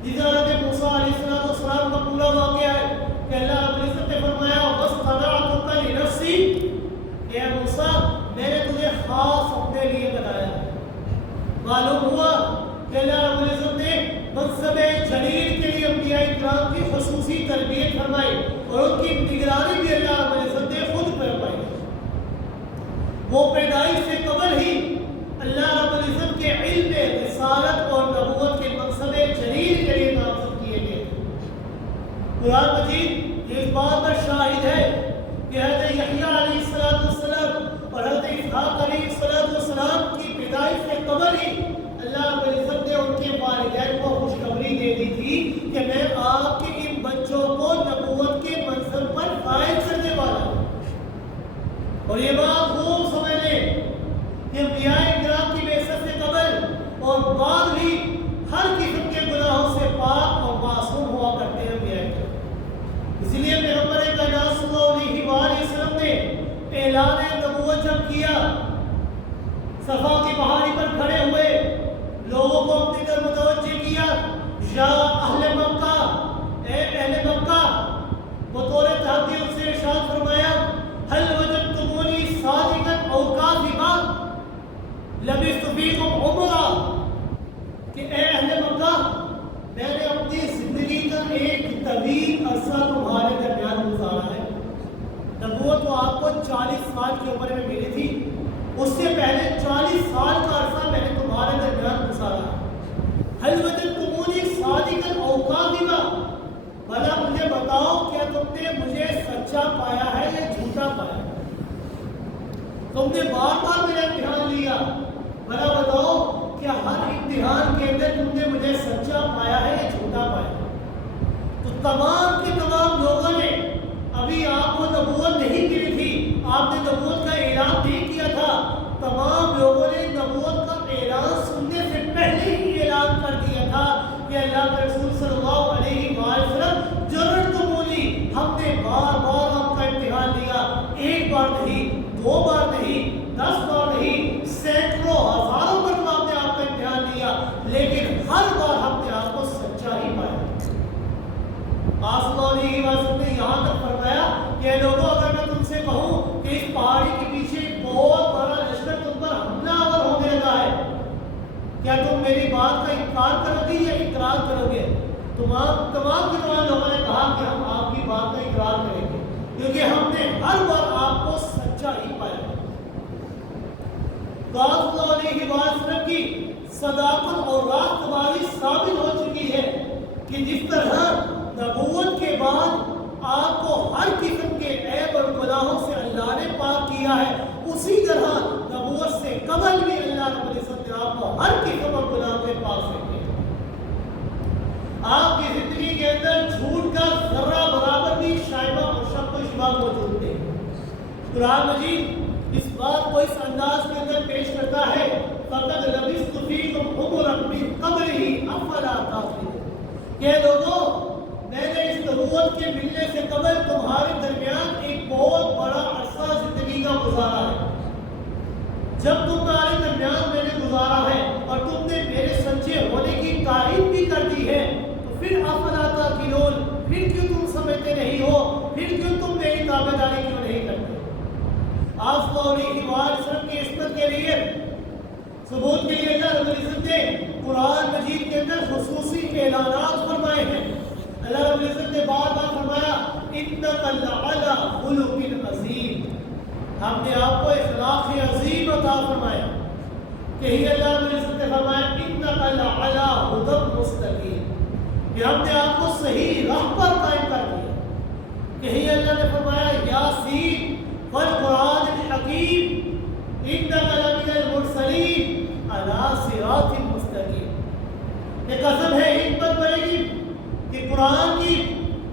جس حضرت موسیٰ علیہ السلام کا پورا واقعہ ہے کہ اللہ رب العزت نے فرمایا وَاصْطَنَعْتُكَ لِنَفْسِي، اے موسیٰ میں نے تجھے خاص اپنے لیے بنایا۔ معلوم ہوا کہ اللہ رب العزت نے منصب جلیل کے لیے انبیاء کرام کی خصوصی تربیت فرمائی اور ان کی نگرانی بھی اللہ رب العزت نے خود فرمائی۔ وہ پیدائش سے قبل ہی اللہ رب العزت کے علم رسالت اور نبوت کے منصب جلیل کے لیے نامزد کیے گئے۔ قرآن مجید یہ اس بات پر شاہد ہے کہ حضرت یحییٰ علیہ السلام اور حضرت اسحاق علیہ السلام کی پیدائش سے قبل ہی اللہ رب العزت نے ان کے والدین کو خوشخبری دے دی تھی کہ میں آپ کے ان بچوں کو نبوت کے منصب پر فائز کرنے والا ہوں۔ اور یہ بات خوب سمجھ لیں کہ انبیاء کرام کی بعثت سے قبل اور بعد بھی ہر قسم کے گناہوں سے پاک اور معصوم ہوا کرتے ہیں انبیاء کرام۔ اسی لیے پیغمبر کائنات صلی اللہ علیہ وآلہ وسلم نے اعلان نبوت جب کیا، صفا کی پہاڑی پر کھڑے ہوئے لوگوں کو اپنی طرف متوجہ کیا، یا اہل مکہ، اے اہل مکہ، بطور تحدید ان سے ارشاد فرمایا هل وجدتمونی صادقا او کاذبا لبثت فیکم عمرا، کہ اے اہل مکہ میں نے اپنی زندگی کا ایک طویل عرصہ تمہارے درمیان گزارا ہے۔ نبوت تو آپ کو 40 سال کی عمر میں ملی تھی، اس سے پہلے 40 سال کا عرصہ میں نے تمہارے درمیان گزارا ہے۔ هل وجدتمونی صادقا او کاذبا، بھلا مجھے بتاؤ کیا تم نے مجھے سچا پایا ہے یا جھوٹا پایا؟ تم نے بار بار میرا امتحان لیا، بھلا بتاؤ کیا ہر امتحان کے اندر تم نے مجھے سچا پایا ہے یا جھوٹا پایا؟ تو تمام کے تمام لوگوں نے، ابھی آپ کو نبوت نہیں ملی تھی، آپ نے نبوت کا اعلان نہیں کیا تھا، تمام لوگوں نے نبوت کا اعلان سننے سے پہلے ہی اعلان کر دیا تھا کہ اللہ کے رسول صلی اللہ علیہ وآلہ وسلم جررتمونی، ہم نے بار بار آپ کا امتحان لیا، ایک بار نہیں، 2 بار نہیں، 10 بار نہیں، سینکڑوں ہزاروں مرتبہ ہم نے آپ کا امتحان لیا، لیکن ہر بار ہم نے آپ کو سچا ہی پایا۔ آپ صلی اللہ علیہ وسلم نے یہاں تک فرمایا کہ لوگوں اگر میں تم سے کہوں کہ اس پہاڑی کے پیچھے بہت بڑا لشکر تم پر حملہ آور ہونے لگا ہے، کیا تم میری بات کا انکار کرو گے یا اقرار کرو گے؟ تمام کے تمام لوگوں نے کہا کہ ہم آپ کی بات کا اقرار کریں گے، کیونکہ ہم نے ہر بار آپ کو سچا ہی پایا۔ تو آپ صلی اللہ علیہ وسلم کی صداقت اور راست بازی ثابت ہو چکی ہے کہ جس طرح نبوت کے بعد دیا ہے، اسی طرح نبوت سے قبل بھی اللہ رب العزت نے آپ کو ہر قسم اور گناہ سے پاک رکھے۔ آپ کی زندگی کے اندر جھوٹ کا ذرہ برابر بھی شائبہ اور شک و شبہ موجود نہیں۔ قرآن مجید اس بات کو اس انداز کے اندر پیش کرتا ہے، فَقَدْ لَبِثْتُ فِيكُمْ عُمُرًا مِّن قَبْلِهِ أَفَلَا تَعْقِلُونَ کہ لوگوں، میں نے اس نبوت کے ملنے سے قبل تمہارے درمیان ایک بہت بڑا عرصہ زندگی کا گزارا ہے۔ جب تمہارے درمیان میں نے گزارا ہے اور تم نے میرے سچے ہونے کی تعریف بھی کر دی ہے، تو پھر افلا تعقلون، پھر کیوں تم سمجھتے نہیں ہو، پھر کیوں تم میری تابعداری کیوں نہیں کرتے؟ آپ کو علیہ وسلم کی عصمت کے لیے، ثبوت کے لیے اللہ رب العزت نے قرآن مجید کے اندر خصوصی اعلانات فرمائے ہیں۔ اللہ رب العزت نے بار بار فرمایا اِنَّكَ لَعَلَىٰ خُلُقٍ عَظِيمٍ، ہم نے آپ کو اخلاق عظیم عطا فرمایا۔ یہی اللہ رب العزت نے فرمایا اِنَّكَ لَعَلَىٰ هُدًى مُسْتَقِيمٍ، کہ ہم نے آپ کو صحیح راہ پر قائم کر دیا۔ یہی اللہ نے فرمایا یاسین والقرآن الحکیم اِنَّكَ لَمِنَ الْمُرْسَلِينَ عَلَىٰ صِرَاطٍ مُسْتَقِيمٍ۔ یہ قسم ہے حکمت بڑے گی کہ قرآن کی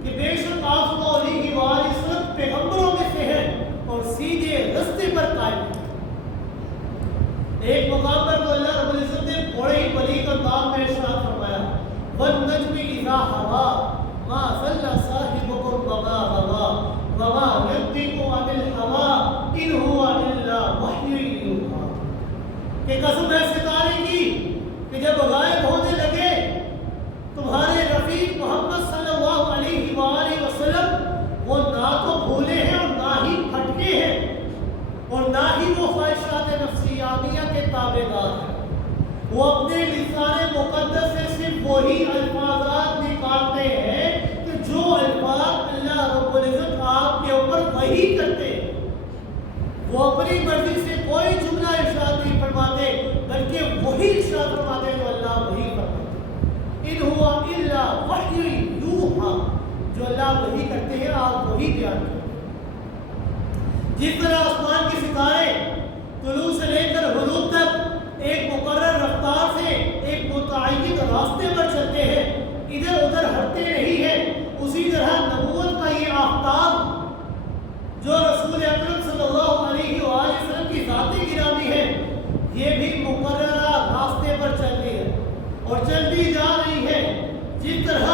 کہ بے شک آپ کو علیہ وسلم پیغمبروں میں سے ہے اور سیدھے رستے پر قائم ہے۔ ایک مقام پر تو اللہ رب العزت نے بڑے ہی بلیغ انداز میں ارشاد فرمایا وَالنَّجْمِ إِذَا هَوَىٰ مَا ضَلَّ صَاحِبُكُمْ وَمَا غَوَىٰ وَمَا يَنطِقُ عَنِ الْهَوَىٰ إِنْ هُوَ إِلَّا وَحْيٌ يُوحَىٰ کہ قسم ہے ستارے کی کہ جب غائب ہونے لگے تمہارے رفیق محمد صلی اللہ علیہ وآلہ وسلم، وہ نہ تو بھولے ہیں اور نہ ہی پھٹکے ہیں اور نہ ہی وہ خواہشات نفسیانیہ کے تابعدار ہیں۔ وہ اپنے لسان مقدس سے صرف وہی الفاظات نکالتے ہیں کہ جو الفاظ اللہ رب العزت آپ کے اوپر وحی کرتے ہیں۔ وہ اپنی مرضی سے کوئی جملہ ارشاد نہیں فرماتے، بلکہ وہی ارشاد فرماتے جو اللہ وحی فرماتے۔ ان ہوا الا وحی یوحا، جو اللہ وحی کرتے ہیں آپ وہی بیان کرتے ہیں۔ جس طرح آسمان کے ستارے طلوع سے لے کر غروب تک ایک مقرر رفتار سے ایک متعین راستے پر چلتے ہیں، ادھر ادھر ہٹتے نہیں ہیں، اسی طرح نبوت کا یہ آفتاب جو رسول اکرم صلی اللہ علیہ وآلہ وسلم کی ذاتی گرامی ہے، یہ بھی مقررہ راستے پر چل رہی ہے اور چلتی جا رہی ہے۔ جس طرح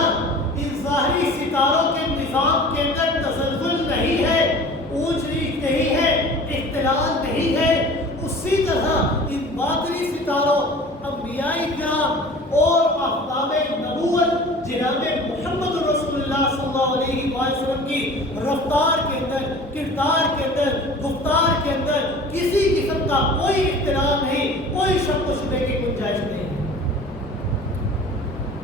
ان ظاہری ستاروں کے نظام کے اندر تسلسل نہیں ہے، اونچ نیچ نہیں ہے، اختلاط نہیں ہے، اسی طرح ان باطنی ستاروں انبیاء کرام اور آفتاب نبوت جناب محمد رسول اللہ صلی اللہ علیہ وسلم کی رفتار کے اندر، کردار کے اندر، گفتار کے اندر کسی قسم کا کوئی اختلاف نہیں، کوئی شک و شبہ کی گنجائش نہیں۔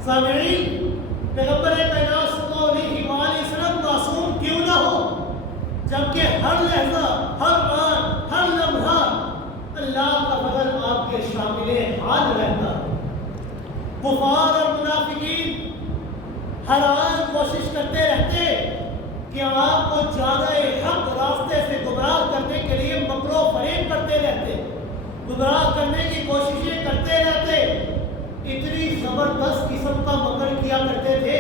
سامعین، پیغمبر کائنات صلی اللہ علیہ وسلم معصوم کیوں نہ ہو، جبکہ ہر لحظہ، ہر آن، ہر لمحہ اللہ کا فضل آپ کے شامل حال رہتا ہے۔ کفار اور منافقین ہر آن کوشش کرتے رہتے کہ آپ کو جادہ حق راستے سے گمراہ کرنے کے لیے مکر و فریب کرتے رہتے، گمراہ کرنے کی کوششیں کرتے رہتے۔ اتنی زبردست قسم کا مکر کیا کرتے تھے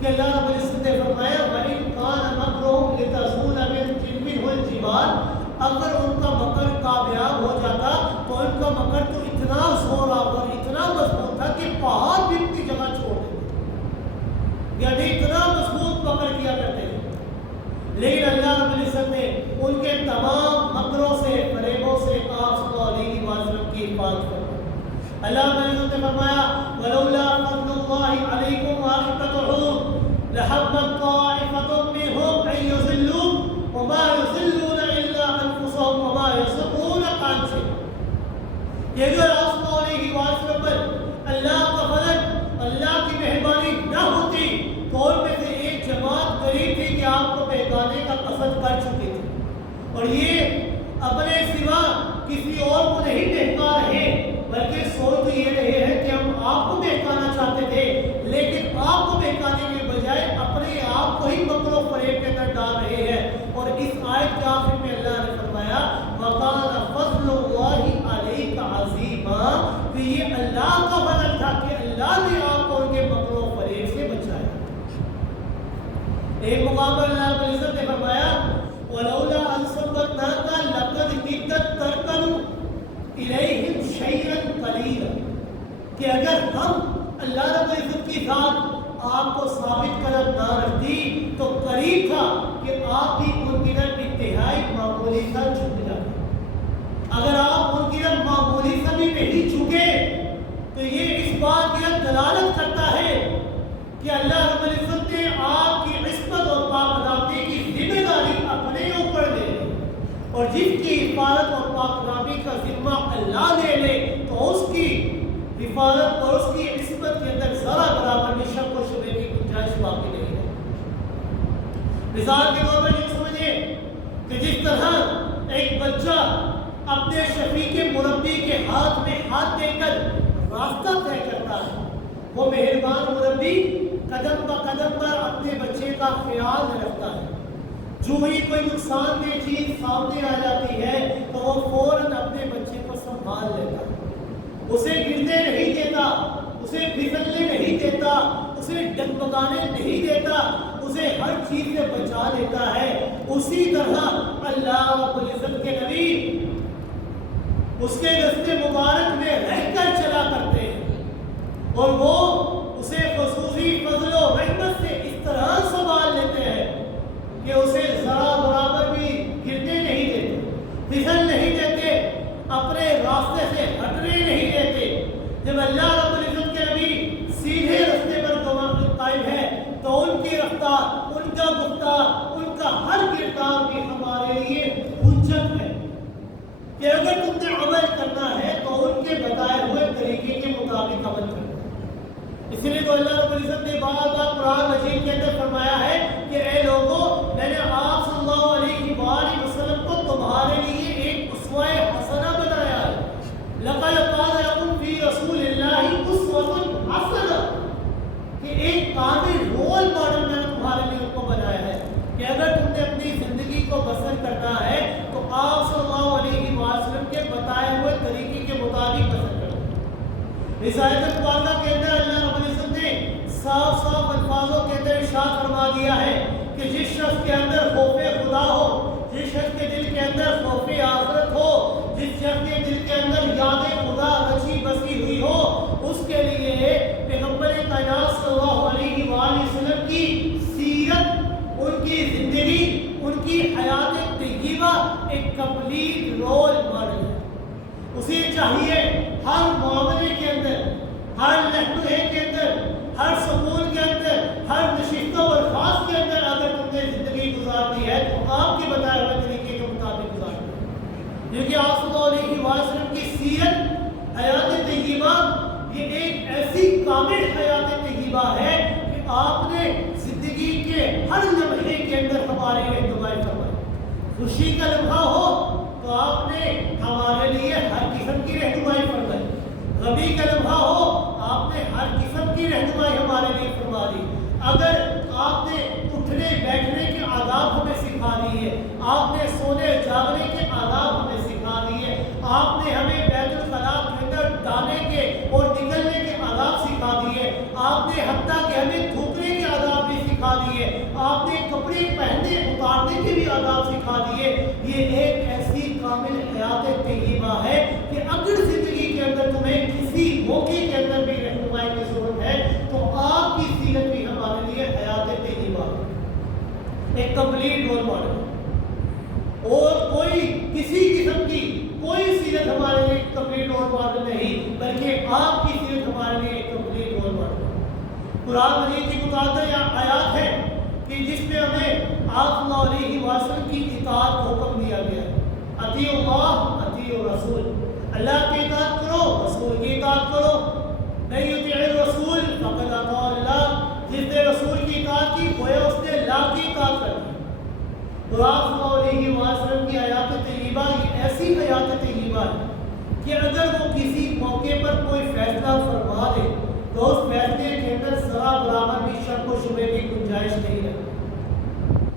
کہ اللہ رب العزت نے فرمایا وَإِنْ كَانَ مَكْرُهُمْ لِتَزُولَ مِنْهُ الْجِبَالُ، اگر ان کا مکر کامیاب ہو جاتا تو ان کا مکر تو اتنا زور آور، اتنا مضبوط تھا کہ پہاڑ بھی اپنی جگہ چھوڑ دیتے، یعنی اتنا مضبوط مکر کیا کرتے تھے۔ لیکن اللہ رب العزت نے ان کے تمام مکروں سے، فریبوں سے آپ صلی اللہ علیہ وسلم کی حفاظت کر۔ اللہ رب العزت نے فرمایا وَلَوْلَا فَضْلُ اللَّهِ عَلَيْكُمْ وَرَحْمَتُهُ لَهَمَّتْ طَائِفَةٌ مِّنْهُمْ أَن يُضِلُّوكُمْ وَمَا يُضِلُّونَ إِلَّا أَنفُسَهُمْ وَمَا يَصِدُّونَ عَنْ شَيْءٍ۔ کہ اگر آپ صلی اللہ علیہ وسلم پر اللہ کا فضل، اللہ کی مہربانی نہ ہوتی تو ان میں سے ایک جماعت قریب تھی کہ آپ کو بہکانے کا قصد کر چکی تھی، اور یہ اپنے سوا کسی اور کو نہیں بہکا رہے، بلکہ سوچ تو یہ رہے ہیں کہ ہم آپ کو بہکانا چاہتے تھے، لیکن آپ کو بہکانے کے بجائے اپنے آپ کو ہی مکر و فریب کے اندر ڈال رہے ہیں۔ اور اس آیت کے آخر میں اللہ نے فرمایا کہ اللہ نے آپ کو ان کے مکر و فریب سے بچایا۔ ایک مقام پر اللہ رب العزت نے فرمایا وَلَوْلَا أَن ثَبَّتْنَاكَ لَقَدْ كِدتَّ تَرْكَنُ إِلَيْهِمْ شَيْئًا قَلِيلًا، کہ اگر ہم اللہ رب العزت کی ذات آپ کو ثابت قدم نہ رکھتی تو قریب تھا کہ آپ بھی ان کی طرف انتہائی معمولی سا جھک جاتے۔ اگر آپ ان کی طرف معمولی سا بھی نہیں جھکے تو یہ اس بات کی دلالت کرتا ہے کہ اللہ رب العزت نے آپ کی عصمت اور پاکدامنی کی ذمہ داری اپنے اوپر لے لی، اور جس کی حفاظت اور پاکدامنی کا ذمہ اللہ لے لے تو اس کی حفاظت اور اس کی عصمت کے اندر ذرا برابر بھی شک و شبہ کی گنجائش باقی نہیں ہے۔ مثال کے طور پر یہ سمجھیں کہ جس طرح ایک بچہ اپنے شفیق مربی کے ہاتھ میں ہاتھ دے کر راستہ طے کرتا ہے، وہ مہربان مربی قدم با قدم پر اپنے بچے کا خیال رکھتا ہے۔ جو ہی کوئی نقصان دہ چیز سامنے آ جاتی ہے تو وہ فوراً اپنے بچے کو سنبھال لیتا ہے، اسے گرنے نہیں دیتا، اسے پھسلنے نہیں دیتا، اسے ڈگمگانے نہیں دیتا، اسے ہر چیز سے بچا لیتا ہے۔ اسی طرح اللہ رب العزت کے نبی اس کے دست مبارک میں رہ کر چلا کرتے ہیں، اور وہ اسے خصوصی فضل و رحمت سے اس طرح سنبھال لیتے ہیں کہ اسے ذرا برابر بھی گرنے نہیں دیتے، پھسل نہیں دیتے، اپنے راستے سے ہٹنے نہیں دیتے۔ جب اللہ رب العزت کے نبی سیدھے راستے پر قائم ہے تو ان کی رفتار، ان کا گفتار، ان کا ہر کردار بھی ہمارے لیے حجت ہے کہ اگر تم نے عمل کرنا ہے تو ان کے بتائے ہوئے طریقے کے مطابق عمل کرنا۔ اسی لیے تو اللہ رب العزت نے بعض قرآن مجید کے اندر فرمایا ہے کہ اے لوگوں، میں نے آپ صلی اللہ علیہ وآلہ وسلم کو تمہارے لیے ایک اسوہ حسنہ بنایا ہے۔ لَقَدْ كَانَ لَكُمْ فِي رَسُولِ اللَّهِ أُسْوَةٌ حَسَنَةٌ، کہ ایک کامل رول ماڈل میں نے تمہارے لیے ان کو بنایا ہے کہ اگر تم نے اپنی زندگی کو بسر کرنا ہے تو آپ صلی اللہ علیہ وسلم کے بتائے ہوئے طریقے کے مطابق بسر کرنا۔ اس آیت مبارکہ کے اندر اللہ رب العزت نے صاف صاف الفاظوں کے اندر ارشاد فرما دیا ہے کہ جس شخص کے اندر خوف خدا ہو، جس شخص کے دل کے اندر خوف آخرت ہو، جس شخص کے دل کے اندر یاد خدا رچی بسی ہوئی ہو، اس کے لیے پیغمبر کائنات صلی اللہ علیہ وآلہ وسلم کی سیرت، ان کی زندگی، ان کی حیات طیبہ ایک کمپلیٹ رول ماڈل ہے۔ اسے چاہیے ہر معاملے کے اندر، ہر لمحے کے اندر، ہر سکون کے اندر، ہر نشست و برخاست کے اندر اگر تم نے زندگی گزارنی ہے تو آپ کے بتائے ہوئے طریقے کے مطابق گزارنا ہے، کیونکہ آپ صلی اللہ علیہ وسلم کی سیرت، حیات طیبہ، یہ ایک ایسی کامل حیات طیبہ ہے کہ آپ نے زندگی کے ہر لمحے کے اندر ہمارے رہنمائی فرمائی۔ خوشی کا لمحہ ہو تو آپ نے ہمارے لیے ہر قسم کی رہنمائی فرمائی، غمی کا لمحہ ہو آپ نے ہر قسم کی رہنمائی ہمارے لیے فرما دی۔ اگر آپ نے اٹھنے بیٹھنے کے آداب ہمیں سکھا دیے، آپ نے سونے جاگنے کے آداب ہمیں سکھا دیے، آپ نے ہمیں بیت الخلاء کے اندر جانے کے اور نکلنے کے آداب سکھا دیے، آپ نے حتیٰ کہ ہمیں تھوکنے کے آداب بھی سکھا دیے، آپ نے کپڑے پہننے اتارنے کے بھی آداب سکھا دیے۔ یہ ایک ایسی کامل حیات طیبہ ہے کہ اگر زندگی کے اندر تمہیں کسی موقع کے اندر بھی رہنمائی کی ضرورت ہے تو آپ کی سیرت بھی ہمارے لیے حیات طیبہ ایک کمپلیٹ رول ماڈل، اور کوئی کسی قسم کی کوئی سیرت ہمارے لیے کمپلیٹ رول ماڈل نہیں، بلکہ آپ کی سیرت ہمارے لیے ایک کمپلیٹ رول ماڈل۔ قرآن مجید کی متعدد آیات ہے کہ جس میں ہمیں آپ صلی اللہ علیہ وسلم کی اطاعت کو حکم دیا گیا ہے، اطیعوا اللہ اطیعوا الرسول، اللہ کی اطاعت کرو، رسول کی اطاعت کرو، من یطیع الرسول فقد اطاع اللہ، جس نے رسول کی اطاعت کی گویا اس نے اللہ کی اطاعت کر دی۔ قرآن صلی اللہ علیہ وسلم کی حیات طیبہ یہ ایسی حیات طیبہ ہے کہ اگر وہ کسی موقع پر کوئی فیصلہ فرما دے تو اس فیصلے کے اندر ذرا برابر بھی شک و شبہ کی گنجائش نہیں ہے۔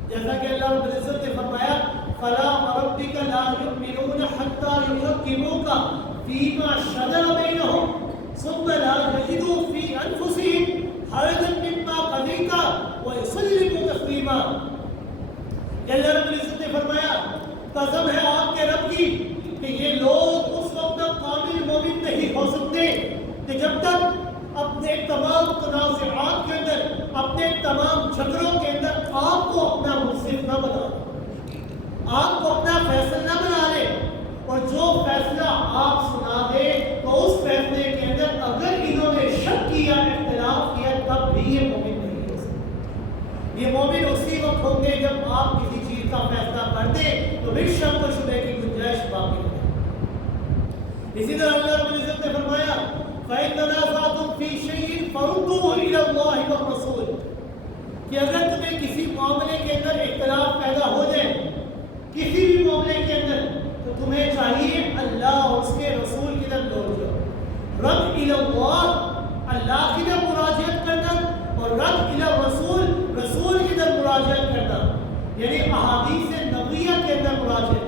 جیسا کہ اللہ رب العزت نے فرمایا فَلَا وَرَبِّكَ لَا يُؤْمِنُونَ حَتَّى يُحَكِّمُوكَ فِيمَا شَجَرَ بَيْنَهُمْ، ثم لا يجدوا في انفسهم حرجا مما قضيت ويسلموا تسلیما. اللہ رب العزت نے فرمایا قسم ہے آپ کے رب کی کہ یہ لوگ اس وقت تک کامل مومن نہیں ہو سکتے کہ جب تک اپنے تمام تنازعات کے اندر، اپنے تمام جھگڑوں کے اندر آپ کو اپنا منصف نہ بنا لے، آپ کو اپنا فیصلہ نہ بنا لے. اور جو فیصلہ آپ سنا دے تو اس فیصلے کے اندر اگر انہوں نے شک کیا، اختلاف کیا، تب بھی یہ مومن نہیں ہو سکتے. یہ مومن اسی وقت ہوں گے جب آپ کسی چیز کا فیصلہ کر دیں تو بھی شک و شبہ کی گنجائش باقی نہیں. اسی طرح اللہ رب العزت نے فرمایا فَإِن تَنَازَعْتُمْ فِي شَيْءٍ فَرُدُّوهُ إِلَى اللَّهِ وَالرَّسُولِ کہ اگر تمہیں کسی معاملے کے اندر اختلاف پیدا ہو جائے، کسی بھی معاملے کے اندر، تو تمہیں چاہیے اللہ اور اس کے رسول کی طرف لوٹ جاؤ. رد الی اللہ، اللہ کی طرف مراجعت کرنا، اور رد الی الرسول، رسول کی طرف مراجعت کرنا، یعنی احادیث نبویہ کے اندر مراجعت.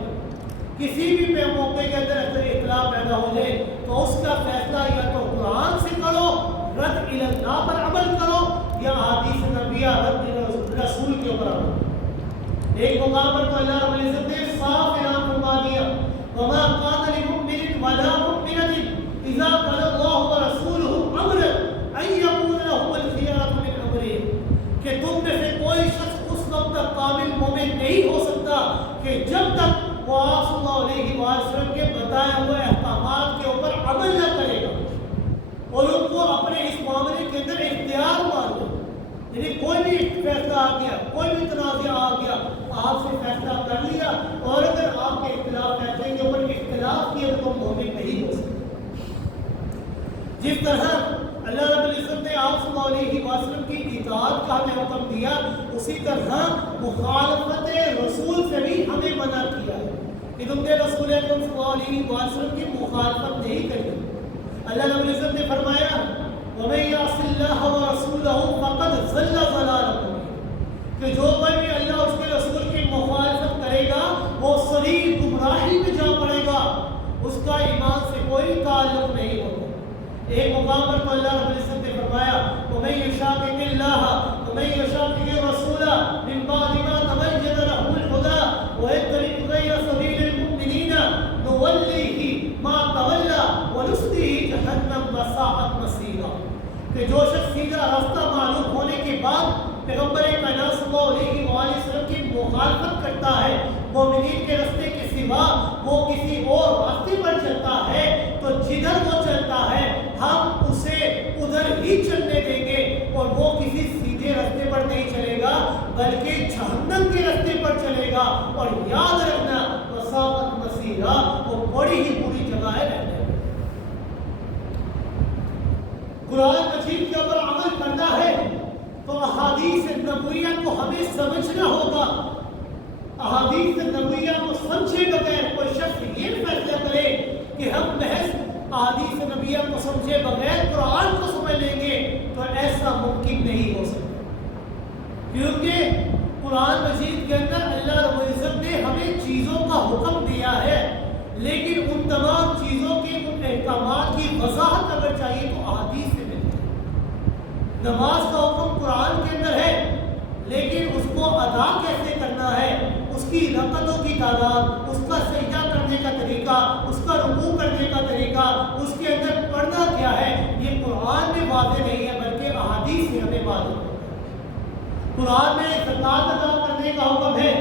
کسی بھی موقع کے اندر اختلاف پیدا ہو جائے تو اس کا فیصلہ یا تو قرآن سے کرو، رد الی اللہ پر عمل کرو، یا احادیث نبویہ رد الی رسول کے اوپر عمل. ایک مقام پر تو اللہ رب العزت نے صاف اعلان فرما دیا وَمَا كَانَ لِمُؤْمِنٍ وَلَا مُؤْمِنَةٍ إِذَا قَضَى اللَّهُ وَرَسُولُهُ أَمْرًا أَن يَكُونَ لَهُمُ الْخِيَرَةُ مِنْ أَمْرِهِمْ کہ تم میں سے کوئی شخص اس وقت تک کامل مومن نہیں ہو سکتا کہ جب تک وہ آپ صلی اللہ علیہ وسلم کے بتائے ہوئے احکامات کے اوپر عمل نہ کرے گا اور ان کو اپنے اس معاملے کے اندر اختیار مان لے. یعنی کوئی بھی فیصلہ آ گیا، کوئی بھی تنازع آ گیا، آپ سے فیصلہ کر لیا، اور اگر آپ کے اختلاف فیصلے کے اوپر اختلاف کیا تو مومن نہیں ہو سکتے. جس طرح اللہ رب العزت نے آپ صلی اللہ علیہ وسلم کی اطاعت کا ہمیں حکم دیا، اسی طرح مخالفت رسول سے بھی ہمیں منع کیا ہے کہ تم نے رسول اکرم صلی اللہ علیہ وسلم کی مخالفت نہیں کرنی. اللہ رب العزت نے فرمایا وَمَن يَعْصِ اللَّهَ وَرَسُولَهُ فَقَدْ ضَلَّ ضَلَالًا مُبِينًا کہ جو کوئی بھی اللہ اور اس کے رسول کی مخالفت کرے گا وہ صریح گمراہی میں جا پڑے گا، اس کا ایمان سے کوئی تعلق نہیں ہوگا. ایک مقام پر تو اللہ رب العزت نے فرمایا وَمَن يُشَاقِقِ اللَّهَ وَمَن يُشَاقِقِ الرَّسُولَ مِن بَعْدِ مَا تَبَيَّنَ لَهُ الْهُدَىٰ وَيَتَّبِعْ غَيْرَ سَبِيلِ الْمُؤْمِنِينَ نُوَلِّهِ مَا تَوَلَّىٰ وَنُصْلِهِ جَهَنَّمَ وَسَاءَتْ مَصِيرًا کہ جو شخص سیدھا راستہ معلوم ہونے کے بعد پیغمبر کائنات صلی اللہ علیہ وآلہ وسلم کی مخالفت کرتا ہے، مومنین کے راستے کے سوا وہ کسی اور راستے پر چلتا ہے، تو جدھر وہ چلتا ہے ہم اسے ادھر ہی چلنے دیں گے، اور وہ کسی سیدھے راستے پر نہیں چلے گا بلکہ جہنم کے راستے پر چلے گا. اور یاد رکھنا وساءت مصیرا، وہ بڑی ہی بری جگہ ہے رہنے. قرآن مجید کے اوپر عمل کرنا ہے تو احادیث نبویہ کو ہمیں سمجھنا ہوگا. احادیث نبویہ کو سمجھے بغیر کوئی شخص یہ فیصلہ کرے کہ ہم محض احادیث نبویہ کو سمجھے بغیر قرآن کو سمجھ لیں گے تو ایسا ممکن نہیں ہو سکتا. کیونکہ قرآن مجید کے اندر اللہ رب العزت نے ہمیں چیزوں کا حکم دیا ہے، لیکن ان تمام چیزوں کے ان احکامات کی وضاحت اگر چاہیے تو احادیث سے ملتی ہے. نماز کا حکم قرآن کے اندر ہے، لیکن اس کو ادا کیسے کرنا ہے، اس کی رکعتوں کی تعداد، اس کا سجدہ کرنے کا طریقہ، اس کا رکوع کرنے کا طریقہ، اس کے اندر پڑھنا کیا ہے، یہ قرآن میں واضح نہیں ہے بلکہ احادیث میں ہمیں واضح ہے. قرآن میں زکوٰۃ ادا کرنے کا حکم ہے،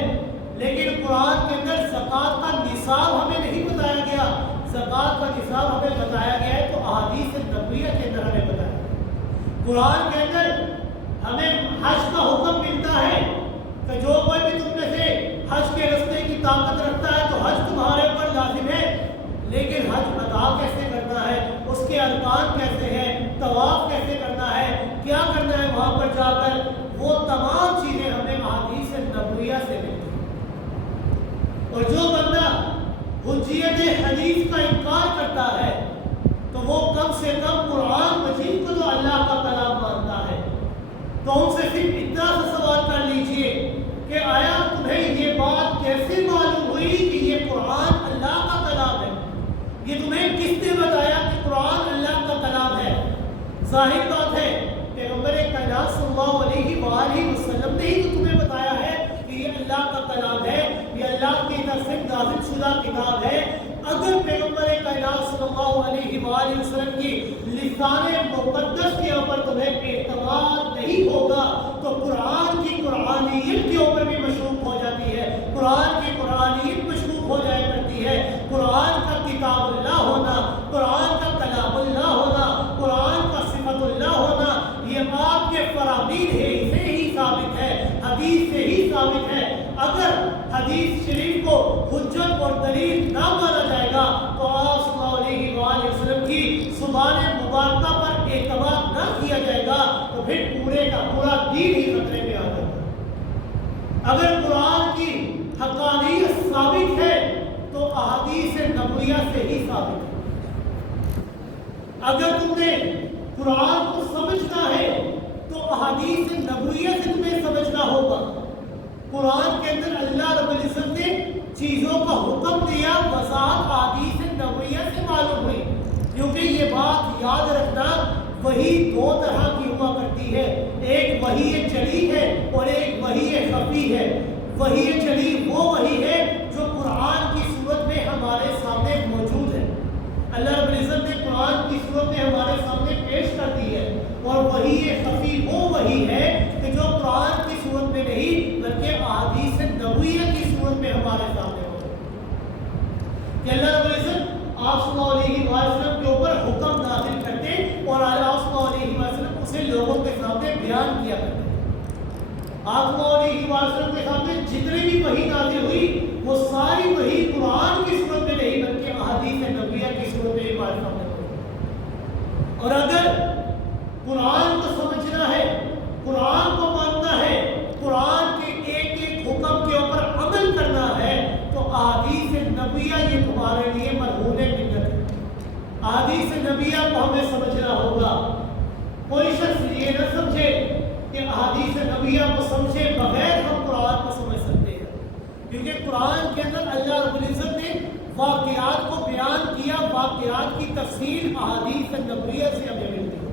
لیکن قرآن کے اندر زکوٰۃ کا نصاب ہمیں نہیں بتایا گیا. زکوٰۃ کا نصاب ہمیں بتایا گیا ہے تو احادیث نبویہ کے اندر ہمیں بتایا. قرآن کے اندر ہمیں حج کا حکم ملتا ہے کہ جو کوئی بھی تم میں سے حج کے راستے کی طاقت رکھتا ہے تو حج تمہارے پر لازم ہے، لیکن حج ادا کیسے کرنا ہے، اس کے ارکان کیسے ہیں، طواف کیسے کرنا ہے، کیا کرنا ہے وہاں پر جا کر، وہ تمام چیزیں ہمیں احادیث نبویہ سے ملتی ہیں. اور جو بندہ حجیت حدیث کا انکار کرتا ہے تو وہ کم سے کم قرآن مجید کو جو اللہ کا کلام مانتا ہے. تو ان سے صرف اتنا سا سوال کر لیجئے کہ آیا تمہیں یہ بات کیسے معلوم ہوئی کہ یہ قرآن اللہ کا کلام ہے؟ یہ تمہیں کس نے بتایا کہ قرآن اللہ کا کلام ہے؟ ظاہر بات ہے پیغمبر کائنات صلی اللہ علیہ وآلہ وسلم نے ہی تو تمہیں بتایا ہے کہ یہ اللہ کا کلام ہے، یہ اللہ کی طرف سے نازل شدہ کتاب ہے۔ اگر پیغمبر کائنات صلی اللہ علیہ وآلہ وسلم کی لسان مقدس کے اوپر تمہیں اعتماد نہیں ہوگا تو قرآن کی قرآنیت کے اوپر بھی مشکوک ہو جاتی ہے، قرآن کی قرآنیت مشکوک ہو جایا کرتی ہے۔ قرآن کا کتاب اللہ ہونا، قرآن کا کلام اللہ ہونا، قرآن کا صفت اللہ ہونا، یہ آپ کے فرامین سے ہی ثابت ہے، حدیث سے ہی ثابت ہے۔ اگر حدیث شریف کو حجت اور دلیل نہ مانا جائے گا تو آپ صلی اللہ علیہ وآلہ وسلم کی زبان مبارکہ پر اعتماد نہ کیا جائے گا تو پھر پورے کا پورا دین ہی خطرے میں آ جائے گا۔ اگر قرآن کی حقانیت ثابت ہے تو احادیث نبویہ سے ہی ثابت ہے۔ اگر تم نے قرآن کو سمجھنا ہے تو احادیث نبویہ سے تمہیں سمجھنا ہوگا۔ قرآن کے اندر اللہ رب العزت نے چیزوں کا حکم دیا، وضاحت احادیث نبویہ سے معلوم ہوئی، کیونکہ یہ بات یاد رکھنا وہی دو طرح کی ہوا کرتی ہے، ایک وحی جلی ہے اور ایک وحی خفی ہے۔ وحی جلی وہ وحی ہے جو قرآن کی صورت میں ہمارے سامنے موجود ہے، اللہ رب العزت نے قرآن کی صورت میں ہمارے سامنے پیش کر دی ہے، اور وحی خفی وہ وحی ہے کہ جو قرآن کی صورت میں نہیں بلکہ احادیث نبویہ کی صورت میں ہمارے سامنے ہو کہ اللہ رب العزت آپ صلی اللہ علیہ وسلم کے اوپر حکم نازل کرتے اور آپ صلی اللہ علیہ وسلم اسے لوگوں کے سامنے بیان کیا کرتے۔ آپ صلی اللہ علیہ وسلم کے سامنے جتنی بھی وحی نازل ہوئی وہ ساری وحی قرآن کی صورت میں نہیں بلکہ احادیث نبویہ کی صورت میں ہمارے سامنے ہوئی۔ اور اگر قرآن کو سمجھنا ہے، قرآن کو ماننا ہے، قرآن کے ایک ایک حکم کے اوپر عمل کرنا ہے تو احادیث نبویہ یہ تمہارے لیے مرہون منت ہے۔ احادیث نبویہ کو ہمیں سمجھنا ہوگا۔ کوئی شخص یہ نہ سمجھے کہ احادیث نبویہ کو سمجھے بغیر ہم قرآن کو سمجھ سکتے ہیں، کیونکہ قرآن کے اندر اللہ رب العزت نے واقعات کو بیان کیا، واقعات کی تفصیل احادیث نبویہ سے ہمیں ملتی ہے۔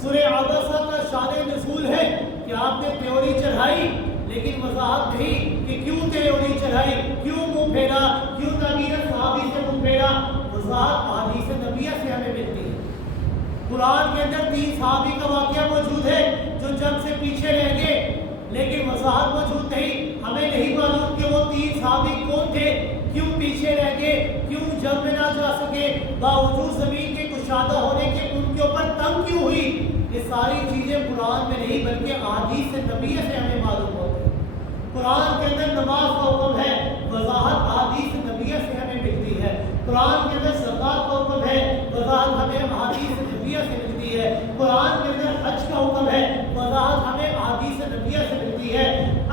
سورہ عبسہ کا شان نزول ہے کہ آپ نے تیوری چڑھائی لیکن وضاحت نہیں کہ کیوں تیوری چڑھائی، کیوں منہ پھیرا، کیوں نبی نے صحابی سے منہ پھیرا، وضاحت احادیث نبویہ سے ہمیں ملتی ہے۔ قرآن کے اندر 3 صحابی کا واقعہ موجود ہے جو جنگ سے پیچھے رہ گئے لیکن وضاحت موجود نہیں، ہمیں نہیں معلوم کہ وہ 3 صحابی کون تھے، کیوں پیچھے رہ گئے، کیوں جنگ میں نہ جا سکے، باوجود زمین کے کشادہ ہونے کے ان کے اوپر تنگ کیوں ہوئی۔ یہ ساری چیزیں قرآن میں نہیں بلکہ احادیث نبویہ سے ہمیں معلوم ہوتی ہے۔ قرآن کے اندر نماز کا حکم ہے، وضاحت احادیث نبویہ سے ہمیں ملتی ہے۔ قرآن کے اندر زکوٰۃ کا حکم ہے، وضاحت ہمیں احادیث نبویہ سے ملتی ہے۔ قرآن کے اندر حج کا حکم ہے، وضاحت ہمیں احادیث نبویہ سے ملتی ہے۔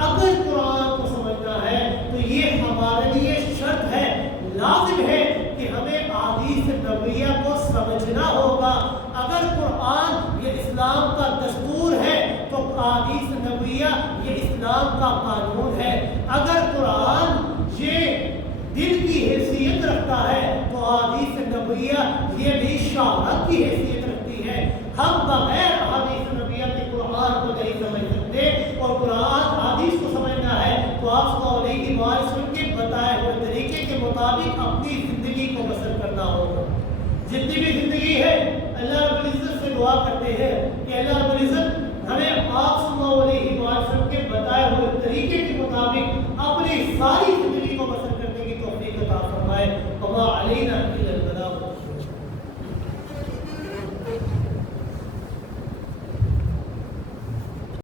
اگر قرآن کو سمجھنا ہے تو یہ ہمارے لیے شرط ہے، لازم ہے کہ ہمیں احادیث نبویہ کو سمجھنا ہوگا۔ اگر قرآن یہ اسلام کا دستور ہے تو احادیث نبویہ یہ اسلام کا قانون ہے۔ اگر قرآن یہ دل کی حیثیت رکھتا ہے تو احادیث نبویہ یہ بھی شہادت کی حیثیت رکھتی ہے۔ ہم بغیر احادیث نبویہ کے قرآن کو نہیں سمجھ سکتے، اور قرآن حدیث کو سمجھنا ہے تو آپ صلی اللہ علیہ وسلم کے بتائے ہوئے طریقے کے مطابق اپنی زندگی کو بسر کرنا ہوگا۔ جتنی بھی زندگی ہے اللہ رب العزت سے دعا کرتے ہیں کہ اللہ رب